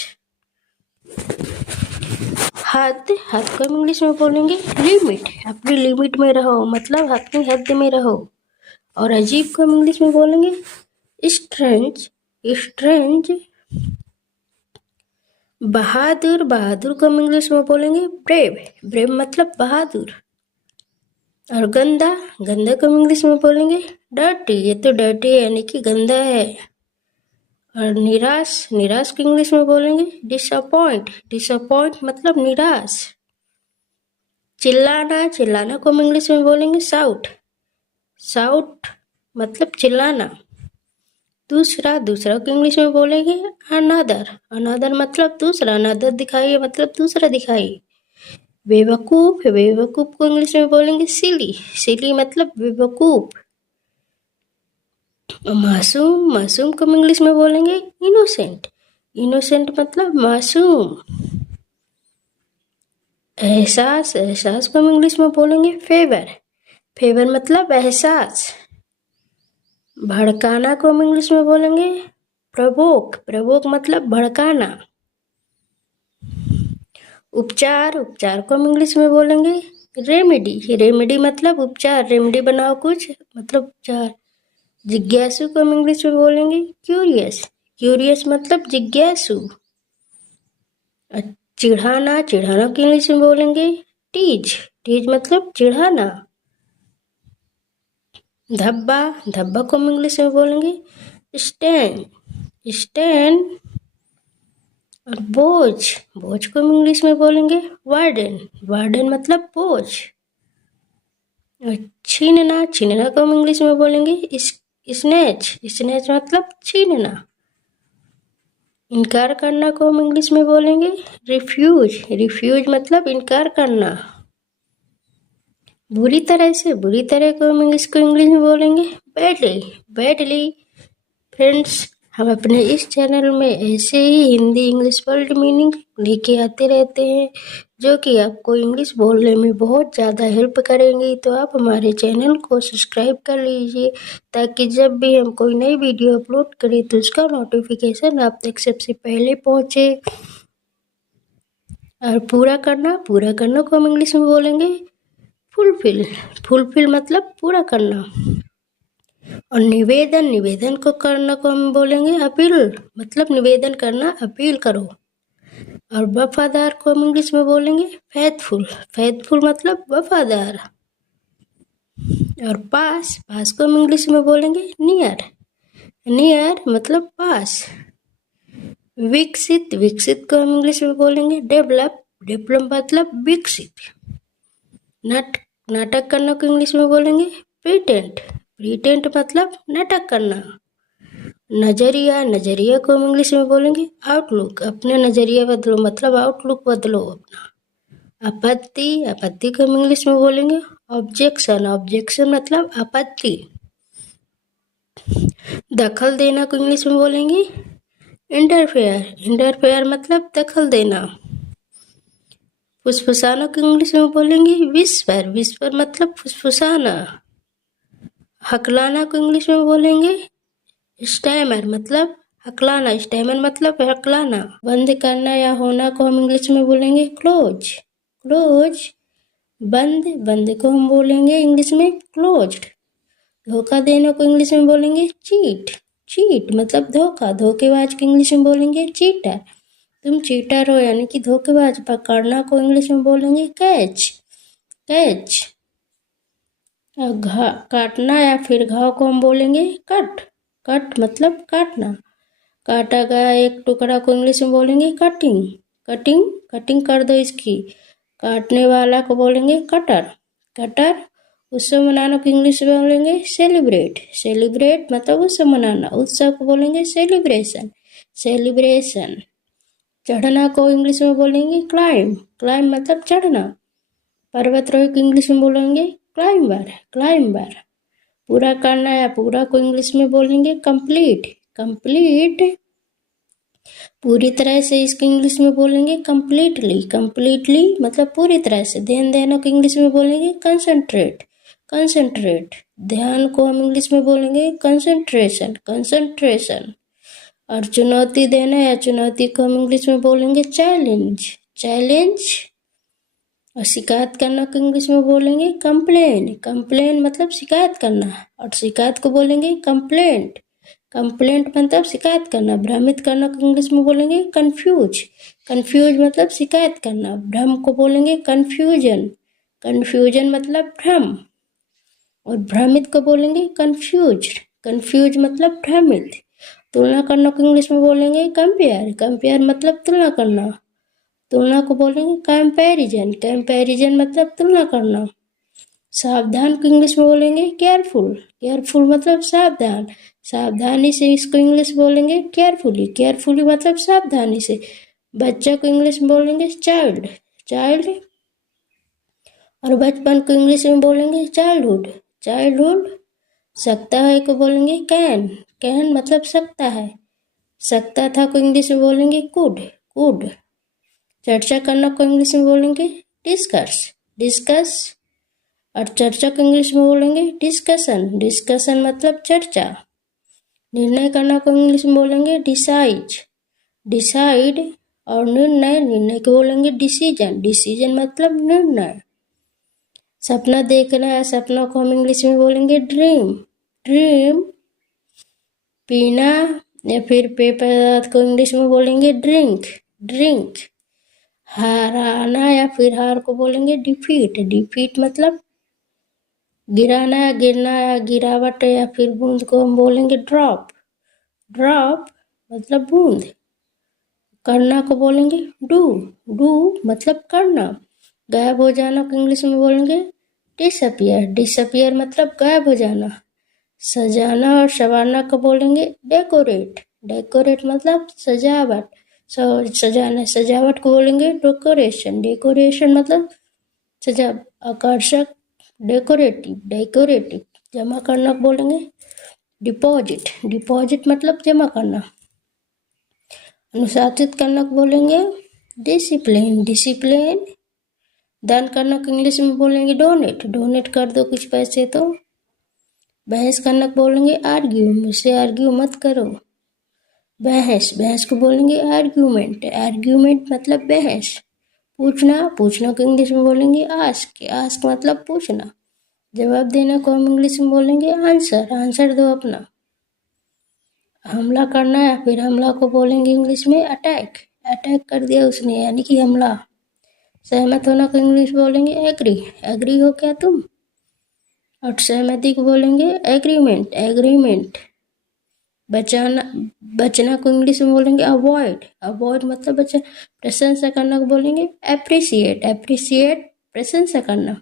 हद, हद को हम इंग्लिश में बोलेंगे लिमिट, अपनी लिमिट में रहो मतलब अपनी हद में रहो। और अजीब को हम इंग्लिश में बोलेंगे स्ट्रेंज, स्ट्रेंज। बहादुर, बहादुर को हम इंग्लिश में बोलेंगे ब्रेव, ब्रेव मतलब बहादुर। और गंदा, गंदा को हम इंग्लिश में बोलेंगे डर्टी, ये तो डर्टी यानी कि गंदा है। और निराश, निराश को इंग्लिश में बोलेंगे डिसअपॉइंट, डिसअपॉइंट मतलब निराश। चिल्लाना, चिल्लाना को हम इंग्लिश में बोलेंगे शाउट, शाउट मतलब चिल्लाना। दूसरा, दूसरा को इंग्लिश में बोलेंगे अनदर, अनदर मतलब दूसरा, अनदर दिखाइए मतलब दूसरा दिखाइए। बेवकूफ, बेवकूफ को इंग्लिश में बोलेंगे सिली, सिली मतलब बेवकूफ। मासूम, मासूम को हम इंग्लिश में बोलेंगे इनोसेंट, इनोसेंट मतलब मासूम। एहसास, एहसास को हम इंग्लिश में बोलेंगे फेवर, फेवर मतलब एहसास। भड़काना को हम इंग्लिश में बोलेंगे प्रवोक, प्रवोक मतलब भड़काना। उपचार, उपचार को हम इंग्लिश में बोलेंगे रेमेडी, रेमेडी मतलब उपचार, रेमेडी बनाओ कुछ मतलब उपचार। जिज्ञासु को हम इंग्लिश में बोलेंगे क्यूरियस, क्यूरियस मतलब जिज्ञासु। चिढ़ाना, चिढ़ाना को इंग्लिश में बोलेंगे टीज, टीज मतलब चिढ़ाना। धब्बा, धब्बा को हम इंग्लिश में बोलेंगे स्टैंड, स्टैंड। और बोझ, बोझ को हम इंग्लिश में बोलेंगे वार्डन, वार्डन मतलब बोझ। और छीनना, छीनना को हम इंग्लिश में बोलेंगे स्नैच, स्नैच मतलब छीनना। इनकार करना को हम इंग्लिश में बोलेंगे रिफ्यूज, रिफ्यूज मतलब इनकार करना। बुरी तरह से, बुरी तरह को हम इंग्लिश में बोलेंगे बैडली, बैडली। फ्रेंड्स, हम अपने इस चैनल में ऐसे ही हिंदी इंग्लिश वर्ड मीनिंग लेके आते रहते हैं जो कि आपको इंग्लिश बोलने में बहुत ज़्यादा हेल्प करेंगी। तो आप हमारे चैनल को सब्सक्राइब कर लीजिए ताकि जब भी हम कोई नई वीडियो अपलोड करें तो उसका नोटिफिकेशन आप तक सबसे पहले पहुँचे। और पूरा करना, पूरा करना को हम इंग्लिश में बोलेंगे फुलफिल, फुलफिल मतलब पूरा करना। और निवेदन, निवेदन को करना को हम बोलेंगे अपील, मतलब निवेदन करना, अपील करो। और वफादार को हम इंग्लिश में बोलेंगे फेथफुल। फेथफुल मतलब वफादार। और पास, पास को हम इंग्लिश में बोलेंगे नियर। नियर मतलब पास। विकसित, विकसित को हम इंग्लिश में बोलेंगे डेवलप। डेवलप मतलब विकसित। नाटक करने को इंग्लिश में बोलेंगे प्रिटेंड। प्रिटेंड मतलब नाटक करना। नजरिया, नजरिया को हम इंग्लिश में बोलेंगे आउटलुक। अपने नजरिया बदलो मतलब आउटलुक बदलो अपना। आपत्ति, आपत्ति को हम इंग्लिश में बोलेंगे ऑब्जेक्शन। ऑब्जेक्शन मतलब आपत्ति। दखल देना को इंग्लिश में बोलेंगे इंटरफेयर। इंटरफेयर मतलब दखल देना। फुसफुसाना को इंग्लिश में बोलेंगे विस्पर। विस्पर मतलब फुसफुसाना। हकलाना को इंग्लिश में बोलेंगे स्टैमर मतलब हकलाना। स्टैमर मतलब हकलाना। बंद करना या होना को हम इंग्लिश में बोलेंगे क्लोज। क्लोज बंद, बंद को हम बोलेंगे इंग्लिश में क्लोज्ड। धोखा देने को इंग्लिश में बोलेंगे चीट। चीट मतलब धोखा। धोखेबाज को इंग्लिश में बोलेंगे चीटर। तुम चीटर हो यानी कि धोखेबाज। पकड़ना को इंग्लिश में बोलेंगे कैच। कैच। काटना या फिर घाव को हम बोलेंगे कट। कट मतलब काटना। काटा गया एक टुकड़ा को इंग्लिश में बोलेंगे कटिंग। कटिंग, कटिंग कर दो इसकी। काटने वाला को बोलेंगे कटर। कटर। उत्सव मनाना को इंग्लिश में बोलेंगे सेलिब्रेट। सेलिब्रेट मतलब उत्सव मनाना। उत्सव को बोलेंगे सेलिब्रेशन। सेलिब्रेशन। चढ़ना को इंग्लिश में बोलेंगे क्लाइम। क्लाइम मतलब चढ़ना। पर्वतारोही को इंग्लिश में बोलेंगे क्लाइंबर। क्लाइंबर। पूरा करना या पूरा को इंग्लिश में बोलेंगे कंप्लीट। कंप्लीट। पूरी तरह से इसको इंग्लिश में बोलेंगे कंप्लीटली। कंप्लीटली मतलब पूरी तरह से। ध्यान देना को इंग्लिश में बोलेंगे कंसंट्रेट। कंसंट्रेट। ध्यान को हम इंग्लिश में बोलेंगे कंसंट्रेशन। कंसंट्रेशन। और चुनौती देना या चुनौती को हम इंग्लिश में बोलेंगे चैलेंज। चैलेंज। और शिकायत करना को इंग्लिश में बोलेंगे कंप्लेन। कंप्लेन मतलब शिकायत करना। और शिकायत को बोलेंगे कंप्लेंट। कंप्लेंट मतलब शिकायत करना। भ्रमित करना को इंग्लिश में बोलेंगे कंफ्यूज। कंफ्यूज मतलब शिकायत करना। भ्रम को बोलेंगे कंफ्यूजन। कंफ्यूजन मतलब भ्रम। और भ्रमित को बोलेंगे कंफ्यूज। कंफ्यूज मतलब भ्रमित। तुलना करना को इंग्लिश में बोलेंगे कंपेयर। कंपेयर मतलब तुलना करना। तुलना को बोलेंगे कंपैरिजन। कंपैरिजन मतलब तुलना करना। सावधान को इंग्लिश में बोलेंगे केयरफुल। केयरफुल मतलब सावधान। सावधानी से इसको इंग्लिश बोलेंगे केयरफुली। केयरफुली मतलब सावधानी से। बच्चा को इंग्लिश में बोलेंगे चाइल्ड। चाइल्ड। और बचपन को इंग्लिश में बोलेंगे चाइल्डहुड। चाइल्डहुड। सकता है को बोलेंगे कैन। कैन मतलब सकता है। सकता था को इंग्लिश में बोलेंगे कुड। कुड। चर्चा करना को इंग्लिश में बोलेंगे डिस्कस। डिस्कस। और चर्चा को इंग्लिश में बोलेंगे डिस्कशन। डिस्कशन मतलब चर्चा। निर्णय करना को इंग्लिश में बोलेंगे डिसाइड। डिसाइड। और निर्णय, निर्णय को बोलेंगे डिसीजन। डिसीजन मतलब निर्णय। सपना देखना है, सपना को हम इंग्लिश में बोलेंगे ड्रीम। ड्रीम। पीना या फिर पेय पदार्थ को इंग्लिश में बोलेंगे ड्रिंक। ड्रिंक। हाराना या फिर हार को बोलेंगे डिफीट। डिफीट मतलब गिराना या गिरना या गिरावट या फिर बूंद को हम बोलेंगे ड्रॉप। ड्रॉप मतलब बूंद। करना को बोलेंगे डू। डू मतलब करना। गायब हो जाना को इंग्लिश में बोलेंगे डिसअपियर। डिसअपियर मतलब गायब हो जाना। सजाना और संवारना को बोलेंगे डेकोरेट। डेकोरेट मतलब सजावट। सजाना, सजावट को बोलेंगे डेकोरेशन। डेकोरेशन मतलब सजा, आकर्षक। डेकोरेटिव। डेकोरेटिव। जमा करना को बोलेंगे डिपॉजिट। डिपॉजिट मतलब जमा करना। अनुशासित करना को बोलेंगे डिसिप्लिन। डिसिप्लिन। दान करना को इंग्लिश में बोलेंगे डोनेट। डोनेट कर दो कुछ पैसे तो। बहस करना को बोलेंगे आर्ग्यू। मुझसे आर्ग्यू मत करो। बहस। बहस को बोलेंगे आर्ग्यूमेंट। आर्ग्यूमेंट मतलब बहस। पूछना। पूछना को इंग्लिश में बोलेंगे आस्क। आस्क मतलब पूछना। जवाब देना को हम इंग्लिश में बोलेंगे आंसर। आंसर दो अपना। हमला करना या फिर हमला को बोलेंगे इंग्लिश में अटैक। अटैक कर दिया उसने यानी कि हमला। सहमत होना को इंग्लिश बोलेंगे एग्री, एग्री हो क्या तुम। और सहमति को बोलेंगे एग्रीमेंट, एग्रीमेंट। बचाना, बचना को इंग्लिश में बोलेंगे अवॉइड, अवॉइड मतलब बचा। प्रशंसा करना को बोलेंगे एप्रिसिएट, एप्रिसिएट प्रशंसा करना।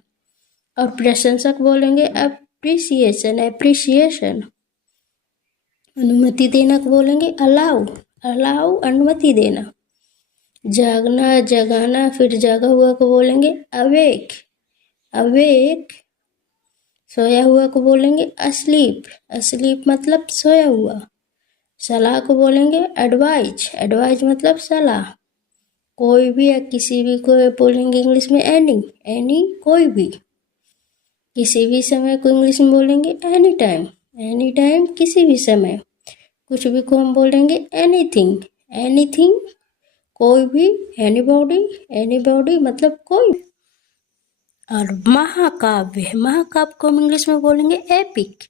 और प्रशंसा को बोलेंगे एप्रिसिएशन, एप्रिसिएशन। अनुमति देना को बोलेंगे अलाउ, अलाउ अनुमति देना। जागना, जगाना, फिर जागा हुआ को बोलेंगे अवेक, अवेक। सोया हुआ को बोलेंगे अस्लीप, अस्लीप मतलब सोया हुआ। सलाह को बोलेंगे एडवाइज, एडवाइज मतलब सलाह। कोई भी या किसी भी को बोलेंगे इंग्लिश में एनी, एनी कोई भी। किसी भी समय को इंग्लिश में बोलेंगे एनी टाइम, एनी टाइम किसी भी समय। कुछ भी को हम बोलेंगे एनीथिंग, एनीथिंग कोई भी। एनीबॉडी, एनीबॉडी मतलब कोई। और महाकाव्य, महाकाव्य को हम इंग्लिश में बोलेंगे एपिक,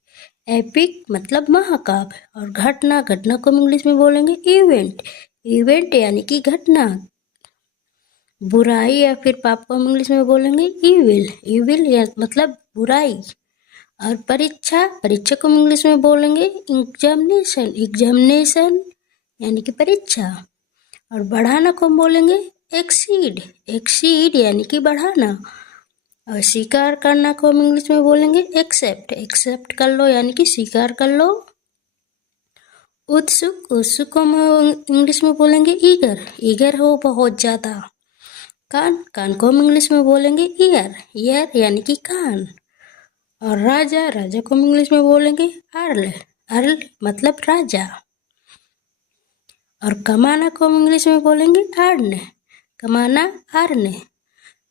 एपिक मतलब महाकाव्य। और घटना, घटना को हम इंग्लिश में बोलेंगे इवेंट, इवेंट यानी कि घटना। बुराई या फिर पाप को हम इंग्लिश में बोलेंगे इविल, इविल या मतलब बुराई। और परीक्षा, परीक्षा को हम इंग्लिश में बोलेंगे एग्जामिनेशन, एग्जामिनेशन यानी कि परीक्षा। और बढ़ाना को हम बोलेंगे एक्सीड, एक्सीड यानी कि बढ़ाना। और स्वीकार करना को हम इंग्लिश में बोलेंगे एक्सेप्ट, एक्सेप्ट कर लो यानी कि स्वीकार कर लो। उत्सुक, उत्सुक को हम इंग्लिश में बोलेंगे ईगर, ईगर हो बहुत ज़्यादा। कान, कान को हम इंग्लिश में बोलेंगे ईयर, ईयर यानी कि कान। और राजा, राजा को हम इंग्लिश में बोलेंगे अर्ल, अर्ल मतलब राजा। और कमाना को हम इंग्लिश में बोलेंगे अर्न, कमाना अर्न।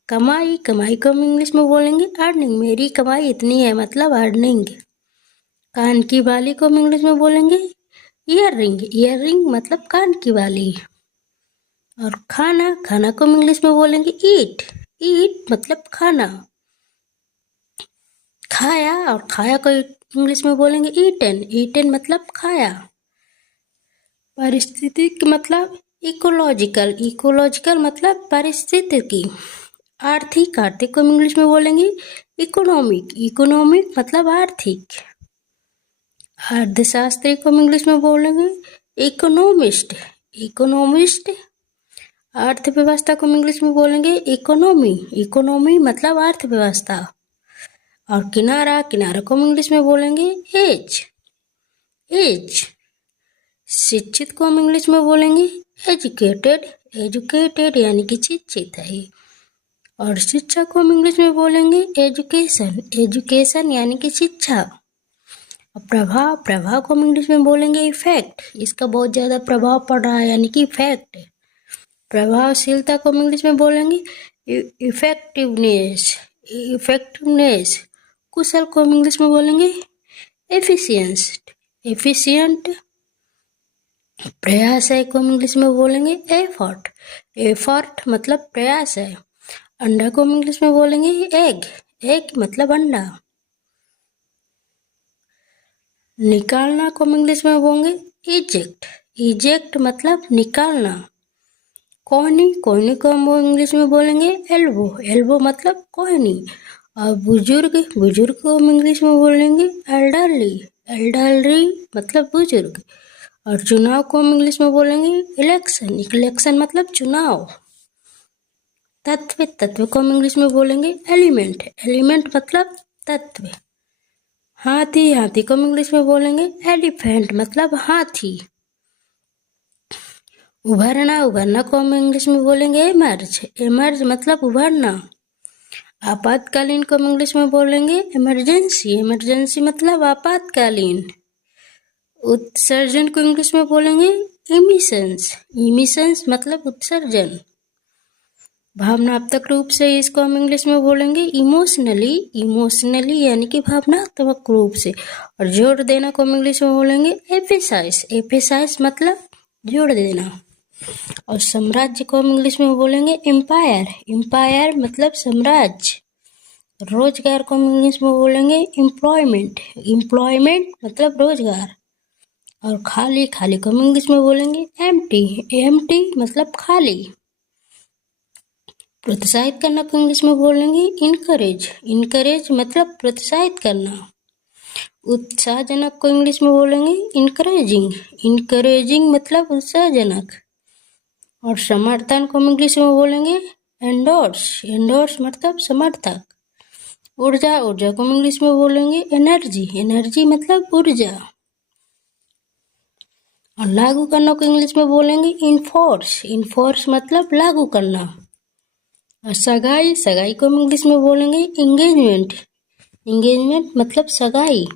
कमाई, कमाई को हम इंग्लिश में बोलेंगे अर्निंग, मेरी कमाई इतनी है मतलब अर्निंग। कान की बाली को हम इंग्लिश में बोलेंगे ईयर रिंग, ईयर रिंग मतलब कान की बाली। और खाना, खाना को हम इंग्लिश में बोलेंगे ईट, ईट मतलब खाना, खाया। और खाया को इंग्लिश में बोलेंगे ईटन, ईटन मतलब खाया। पारिस्थितिक मतलब इकोलॉजिकल, इकोलॉजिकल मतलब पारिस्थितिकी। आर्थिक, आर्थिक को हम इंग्लिश में बोलेंगे इकोनॉमिक, इकोनॉमिक मतलब आर्थिक। अर्थशास्त्री को हम इंग्लिश में बोलेंगे इकोनॉमिस्ट, इकोनॉमिस्ट। अर्थव्यवस्था को हम इंग्लिश में बोलेंगे इकोनॉमी, इकोनॉमी मतलब अर्थव्यवस्था। और किनारा, किनारा को हम इंग्लिश में बोलेंगे एज, एज। शिक्षित को हम इंग्लिश में बोलेंगे एजुकेटेड, एजुकेटेड यानी कि शिक्षित है। और शिक्षा को हम इंग्लिश में बोलेंगे एजुकेशन, एजुकेशन यानी कि शिक्षा। और प्रभाव, प्रभाव को हम इंग्लिश में बोलेंगे इफेक्ट, इसका बहुत ज़्यादा प्रभाव पड़ रहा है यानी कि इफेक्ट। प्रभावशीलता को हम इंग्लिश में बोलेंगे इफेक्टिवनेस, इफेक्टिवनेस। कुशल को हम इंग्लिश में बोलेंगे एफिशिएंस, एफिशिएंट। प्रयास है को हम इंग्लिश में बोलेंगे एफर्ट, एफर्ट मतलब प्रयास है। अंडा को हम इंग्लिश में बोलेंगे एग, एग मतलब अंडा। निकालना को हम इंग्लिश में बोलेंगे इजेक्ट, इजेक्ट मतलब निकालना। कोहनी, कोहनी को हम इंग्लिश में बोलेंगे एल्बो, एल्बो मतलब कोहनी। और बुजुर्ग, बुजुर्ग को हम इंग्लिश में बोलेंगे एल्डरली, एल्डरली मतलब बुजुर्ग। और चुनाव को हम इंग्लिश में बोलेंगे इलेक्शन, इलेक्शन मतलब चुनाव। तत्व, तत्व को हम इंग्लिश में बोलेंगे एलिमेंट, एलिमेंट मतलब तत्व। हाथी, हाथी को हम इंग्लिश में बोलेंगे एलिफेंट मतलब हाथी। उभरना, उभरना को हम इंग्लिश में बोलेंगे एमर्ज, एमर्ज मतलब उभरना। आपातकालीन को हम इंग्लिश में बोलेंगे इमरजेंसी, इमरजेंसी मतलब आपातकालीन। उत्सर्जन को इंग्लिश में बोलेंगे इमिशंस, इमिशंस मतलब उत्सर्जन। भावनात्मक रूप से इसको हम इंग्लिश में बोलेंगे इमोशनली, इमोशनली यानी कि भावनात्मक रूप से। और जोड़ देना को हम इंग्लिश में बोलेंगे एफेसाइज, एफेसाइज मतलब जोड़ देना। और साम्राज्य को हम इंग्लिश में बोलेंगे एम्पायर, एम्पायर मतलब साम्राज्य। रोजगार को हम इंग्लिश में बोलेंगे एम्प्लॉयमेंट, एम्प्लॉयमेंट मतलब रोजगार। और खाली, खाली को हम इंग्लिश में बोलेंगे एम्प्टी। एम्प्टी मतलब खाली। प्रोत्साहित करना को इंग्लिश में बोलेंगे इनकरेज। इनकरेज मतलब प्रोत्साहित करना। उत्साहजनक को इंग्लिश में बोलेंगे इनकरेजिंग। इनकरेजिंग मतलब उत्साहजनक। और समर्थन को हम इंग्लिश में बोलेंगे एंडोर्स। एंडोर्स मतलब समर्थक। ऊर्जा, ऊर्जा को हम इंग्लिश में बोलेंगे एनर्जी। एनर्जी मतलब ऊर्जा। और लागू करना को इंग्लिश में बोलेंगे इनफोर्स। इनफोर्स मतलब लागू करना। और सगाई, सगाई को हम इंग्लिश में बोलेंगे इंगेजमेंट। इंगेजमेंट मतलब सगाई।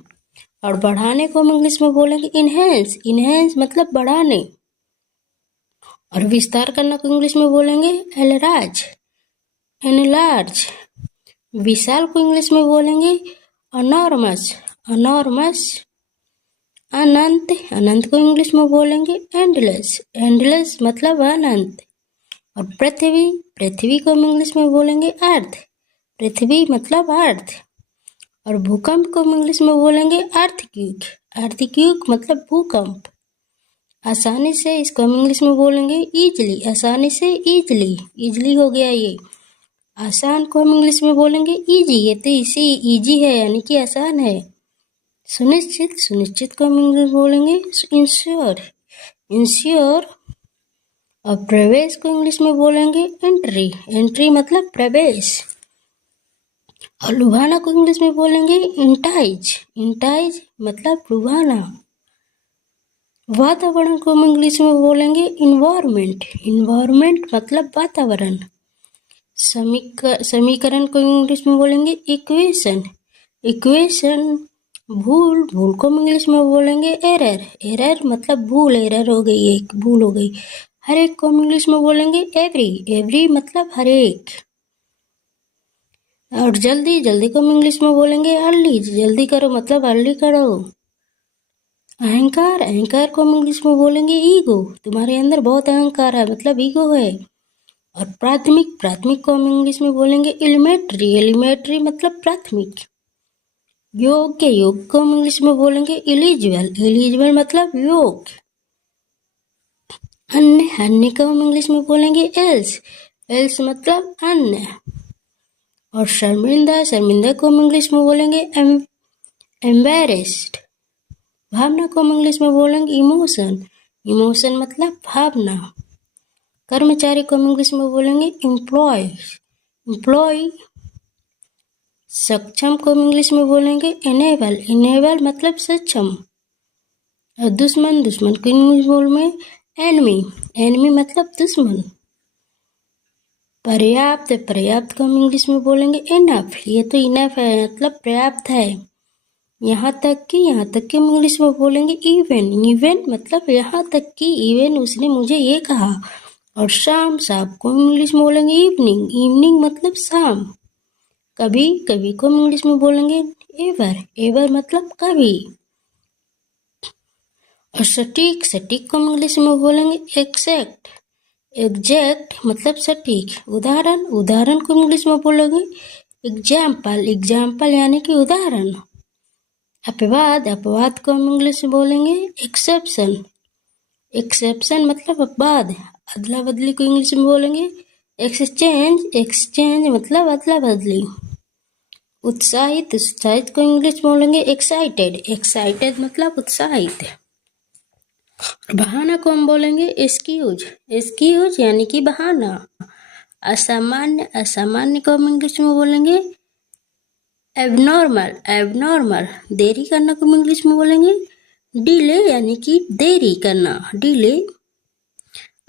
और बढ़ाने को हम इंग्लिश में बोलेंगे इनहेंस। इनहेंस मतलब बढ़ाने। और विस्तार करना को इंग्लिश में बोलेंगे एलराज, एनलार्ज। विशाल को इंग्लिश में बोलेंगे अनॉर्मस। अनॉर्मस। अनंत, अनंत को इंग्लिश में बोलेंगे एंडलेस। एंडलेस मतलब अनंत। और पृथ्वी, पृथ्वी को हम इंग्लिश में बोलेंगे अर्थ। पृथ्वी मतलब अर्थ। और भूकंप को हम इंग्लिश में बोलेंगे अर्थक्वेक। अर्थक्वेक मतलब भूकंप। आसानी से, इसको हम इंग्लिश में बोलेंगे ईजली। आसानी से, ईजली। ईजली हो गया ये। आसान को हम इंग्लिश में बोलेंगे इजी। ये तो इसी इजी है यानी कि आसान है। सुनिश्चित, सुनिश्चित को हम इंग्लिश में बोलेंगे इंश्योर। इंश्योर। और प्रवेश को इंग्लिश में बोलेंगे एंट्री। एंट्री मतलब प्रवेश। और लुभाना को इंग्लिश में बोलेंगे इंटाइज। इंटाइज मतलब लुभाना। वातावरण को हम इंग्लिश में बोलेंगे इन्वायरमेंट। इन्वायरमेंट मतलब वातावरण। समीकरण को इंग्लिश में बोलेंगे इक्वेशन। इक्वेशन। भूल, भूल को हम इंग्लिश में बोलेंगे एरर। एरर मतलब भूल। एरर हो गई, एक भूल हो गई। हर एक को हम इंग्लिश में बोलेंगे एवरी। एवरी मतलब हर एक। और जल्दी, जल्दी को हम इंग्लिश में बोलेंगे अर्ली। जल्दी करो मतलब अर्ली करो। अहंकार, अहंकार को हम इंग्लिश में बोलेंगे ईगो। तुम्हारे अंदर बहुत अहंकार है मतलब ईगो है। और प्राथमिक, प्राथमिक को हम इंग्लिश में बोलेंगे एलिमेंट्री। एलिमेंट्री मतलब प्राथमिक। योग्य, योग को हम इंग्लिश में बोलेंगे एलिजिबल। एलिजिबल मतलब योग्य। अन्य, अन्य को हम इंग्लिश में बोलेंगे एल्स। एल्स मतलब अन्य। और शर्मिंदा, शर्मिंदा को हम इंग्लिश में बोलेंगे एम्बेरेस्ड। भावना को हम इंग्लिश में बोलेंगे इमोशन। इमोशन मतलब भावना। कर्मचारी को हम इंग्लिश में बोलेंगे एम्प्लॉय। एम्प्लॉय। सक्षम को हम इंग्लिश में बोलेंगे एनेबल। एनेबल मतलब सक्षम। और दुश्मन, दुश्मन को इंग्लिश बोलेंगे एनमी। एनमी मतलब दुश्मन। पर्याप्त, पर्याप्त को हम इंग्लिश में बोलेंगे इनफ। ये तो इनफ है मतलब पर्याप्त है। यहाँ तक कि, यहाँ तक कि हम इंग्लिश में बोलेंगे इवन। इवन मतलब यहाँ तक कि, इवन उसने मुझे ये कहा। और शाम, शाम को हम इंग्लिश में बोलेंगे इवनिंग। इवनिंग मतलब शाम। कभी, कभी को हम इंग्लिश में बोलेंगे एवर। एवर मतलब कभी। और सटीक, सटीक को हम इंग्लिश में बोलेंगे एग्जैक्ट। एग्जैक्ट मतलब सटीक। उदाहरण, उदाहरण को इंग्लिश में बोलेंगे एग्जाम्पल। एग्जाम्पल यानी कि उदाहरण। अपवाद, अपवाद को हम इंग्लिश में बोलेंगे एक्सेप्शन। एक्सेप्शन मतलब अपवाद। अदला बदली को इंग्लिश में बोलेंगे एक्सचेंज। एक्सचेंज मतलब अदला बदली। उत्साहित, उत्साहित को इंग्लिश में बोलेंगे एक्साइटेड। एक्साइटेड मतलब उत्साहित। बहाना को हम बोलेंगे एक्सक्यूज। एक्सक्यूज यानी कि बहाना। असामान्य, असामान्य को हम इंग्लिश में बोलेंगे एबनॉर्मल। एबनॉर्मल। देरी करना को हम इंग्लिश में बोलेंगे डिले यानी कि देरी करना, डिले।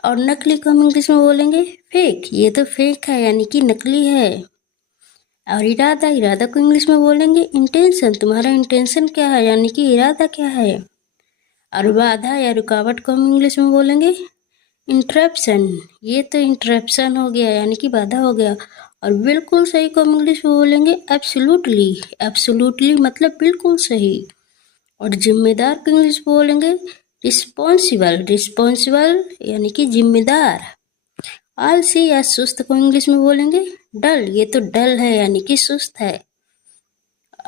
और नकली को हम इंग्लिश में बोलेंगे फेक। ये तो फेक है यानी कि नकली है। और इरादा, इरादा को इंग्लिश में बोलेंगे इंटेंशन। तुम्हारा इंटेंशन क्या है यानी कि इरादा क्या है। और बाधा या रुकावट को हम इंग्लिश में बोलेंगे इंटरप्शन। ये तो इंटरप्शन हो गया यानी कि बाधा हो गया। और बिल्कुल सही को हम इंग्लिश में बोलेंगे एब्सोल्युटली। एब्सोल्युटली मतलब बिल्कुल सही। और जिम्मेदार को इंग्लिश में बोलेंगे रिस्पॉन्सिबल। रिस्पॉन्सिबल यानी कि जिम्मेदार। आलसी या सुस्त को इंग्लिश में बोलेंगे डल। ये तो डल है यानी कि सुस्त है।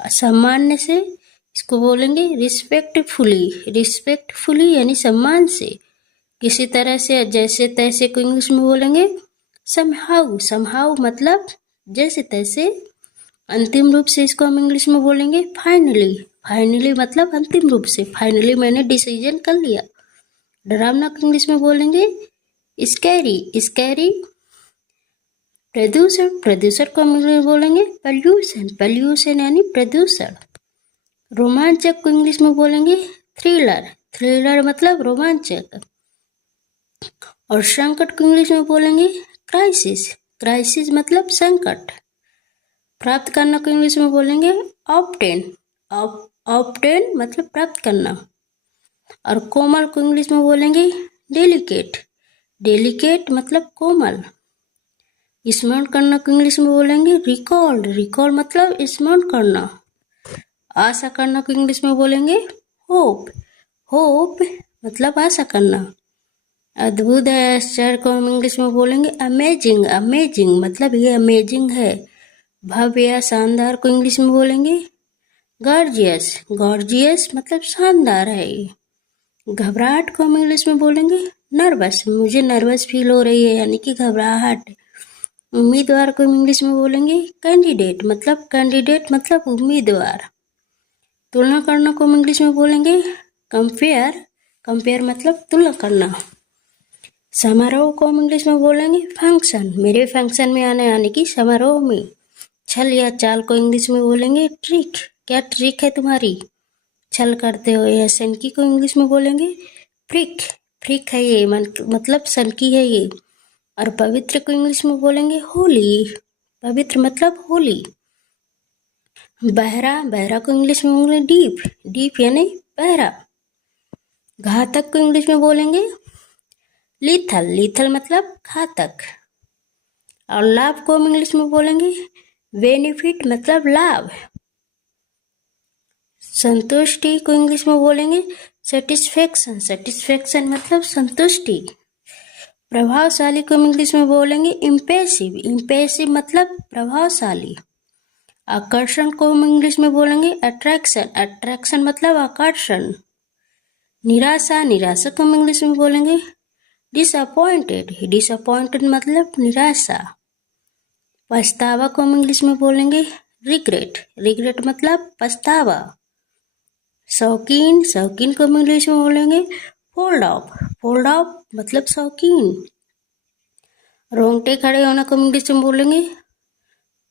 सामान्य से इसको बोलेंगे रिस्पेक्टफुली, रिस्पेक्टफुली यानी सम्मान से, किसी तरह से, जैसे तैसे को इंग्लिश में बोलेंगे समहाउ, समहाउ मतलब जैसे तैसे। अंतिम रूप से इसको हम इंग्लिश में बोलेंगे फाइनली, फाइनली मतलब अंतिम रूप से, फाइनली मैंने डिसीजन कर लिया। डरावना को इंग्लिश में बोलेंगे स्कैरी, स्कैरी। प्रदूषण, प्रदूषण को हम इंग्लिश में बोलेंगे पॉल्यूशन, पॉल्यूशन यानी प्रदूषण। रोमांचक को इंग्लिश में बोलेंगे थ्रिलर, थ्रिलर मतलब रोमांचक। और संकट को इंग्लिश में बोलेंगे क्राइसिस, क्राइसिस मतलब संकट। प्राप्त करना को इंग्लिश में बोलेंगे ऑब्टेन, ऑब्टेन मतलब प्राप्त करना। और कोमल को इंग्लिश में बोलेंगे डेलिकेट, डेलिकेट मतलब कोमल। स्मरण करना को इंग्लिश में बोलेंगे रिकॉल, रिकॉल मतलब स्मरण करना। आशा करना को इंग्लिश में बोलेंगे होप, होप मतलब आशा करना। अद्भुत है, आश्चर्य को हम इंग्लिश में बोलेंगे अमेजिंग, अमेजिंग मतलब ये अमेजिंग है। भव्य या शानदार को इंग्लिश में बोलेंगे गॉर्जियस, गॉर्जियस मतलब शानदार है ये। घबराहट को हम इंग्लिश में बोलेंगे नर्वस, मुझे नर्वस फील हो रही है यानी कि घबराहट। उम्मीदवार को हम इंग्लिश में बोलेंगे कैंडिडेट, मतलब कैंडिडेट मतलब उम्मीदवार। तुलना करना को हम इंग्लिश में बोलेंगे कंपेयर, कंपेयर मतलब तुलना करना। समारोह को हम इंग्लिश में बोलेंगे फंक्शन, मेरे फंक्शन में आना यानी कि समारोह में। छल या चाल को इंग्लिश में बोलेंगे ट्रिक, क्या ट्रिक है तुम्हारी, छल करते हो। या सनकी को इंग्लिश में बोलेंगे फ्रिक, फ्रिक है ये मतलब सनकी है ये। और पवित्र को इंग्लिश में बोलेंगे होली, पवित्र मतलब होली। बहरा, बहरा को इंग्लिश में बोलेंगे डीप, डीप यानी बहरा। घातक को इंग्लिश में बोलेंगे लीथल, लीथल मतलब घातक। और लाभ को हम इंग्लिश में बोलेंगे बेनिफिट मतलब लाभ। संतुष्टि को इंग्लिश में बोलेंगे सेटिस्फेक्शन, सेटिस्फेक्शन मतलब संतुष्टि। प्रभावशाली को हम इंग्लिश में बोलेंगे इम्प्रेसिव, इम्प्रेसिव मतलब प्रभावशाली। आकर्षण को हम इंग्लिश में बोलेंगे अट्रैक्शन, अट्रैक्शन मतलब आकर्षण। निराशा, निराशा को हम इंग्लिश में बोलेंगे डिसअपॉइंटेड, डिसअपॉइंटेड मतलब निराशा। पछतावा को हम इंग्लिश में बोलेंगे रिग्रेट, रिग्रेट मतलब पछतावा। शौकीन, शौकीन को हम इंग्लिश में बोलेंगे फोल्ड ऑफ, फोल्ड ऑफ मतलब शौकीन। रोंगटे खड़े होना को हम इंग्लिश में बोलेंगे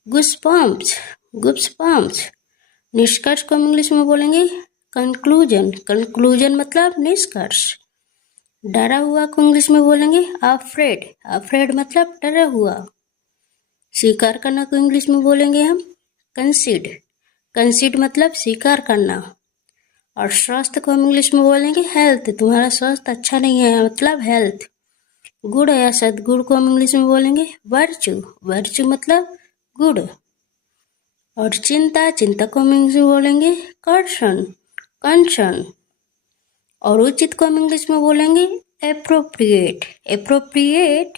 गुस्पम्प्स, गुस्पम्प्स। निष्कर्ष को हम इंग्लिश में बोलेंगे कंक्लूजन, कंक्लूजन मतलब निष्कर्ष। डरा हुआ को इंग्लिश में बोलेंगे अफ्रेड, अफ्रेड मतलब डरा हुआ। स्वीकार करना को इंग्लिश में बोलेंगे हम कंसीड, कंसीड मतलब स्वीकार करना। और स्वास्थ्य को हम इंग्लिश में बोलेंगे हेल्थ, तुम्हारा स्वास्थ्य अच्छा नहीं है मतलब हेल्थ। गुण या सद्गुण को हम इंग्लिश में बोलेंगे वर्चू, वर्चू मतलब गुड। और चिंता, चिंता को हम इंग्लिश में बोलेंगे कंसर्न, कंसर्न। और उचित को हम इंग्लिश में बोलेंगे एप्रोप्रिएट, एप्रोप्रिएट।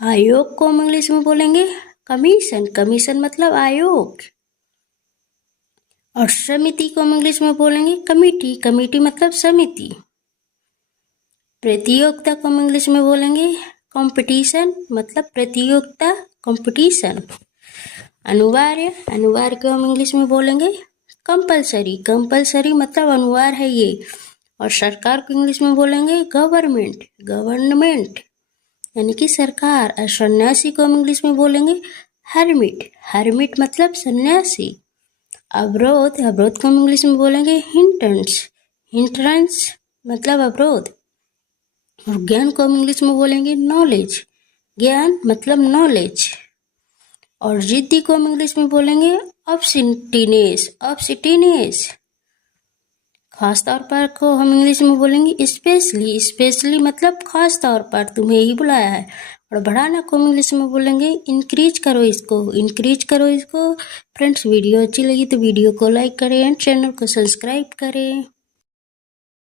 आयोग को हम इंग्लिश में बोलेंगे कमीशन, कमीशन मतलब आयोग। और समिति को हम इंग्लिश में बोलेंगे कमिटी, कमिटी मतलब समिति। प्रतियोगिता को हम इंग्लिश में बोलेंगे कंपटीशन मतलब प्रतियोगिता, कंपटीशन। अनिवार्य, अनिवार्य को हम इंग्लिश में बोलेंगे कंपलसरी, कंपलसरी मतलब अनिवार्य है ये। और सरकार को इंग्लिश में बोलेंगे गवर्नमेंट, गवर्नमेंट यानी कि सरकार। और सन्यासी को हम इंग्लिश में बोलेंगे हर्मिट, हर्मिट मतलब सन्यासी। अवरोध, अवरोध को हम इंग्लिश में बोलेंगे हिंट्रेंस, हिंट्रेंस मतलब अवरोध। और ज्ञान को हम इंग्लिश में बोलेंगे नॉलेज, ज्ञान मतलब नॉलेज। और जिद्दी को हम इंग्लिश में बोलेंगे ऑब्स्टिनेस, ऑब्स्टिनेस। खास तौर पर को हम इंग्लिश में बोलेंगे स्पेशली, स्पेशली मतलब खास तौर पर तुम्हें ही बुलाया है। और बढ़ाना को हम इंग्लिश में बोलेंगे इंक्रीज करो इसको, इंक्रीज करो इसको। फ्रेंड्स वीडियो अच्छी लगी तो वीडियो को लाइक करें एंड चैनल को सब्सक्राइब करें।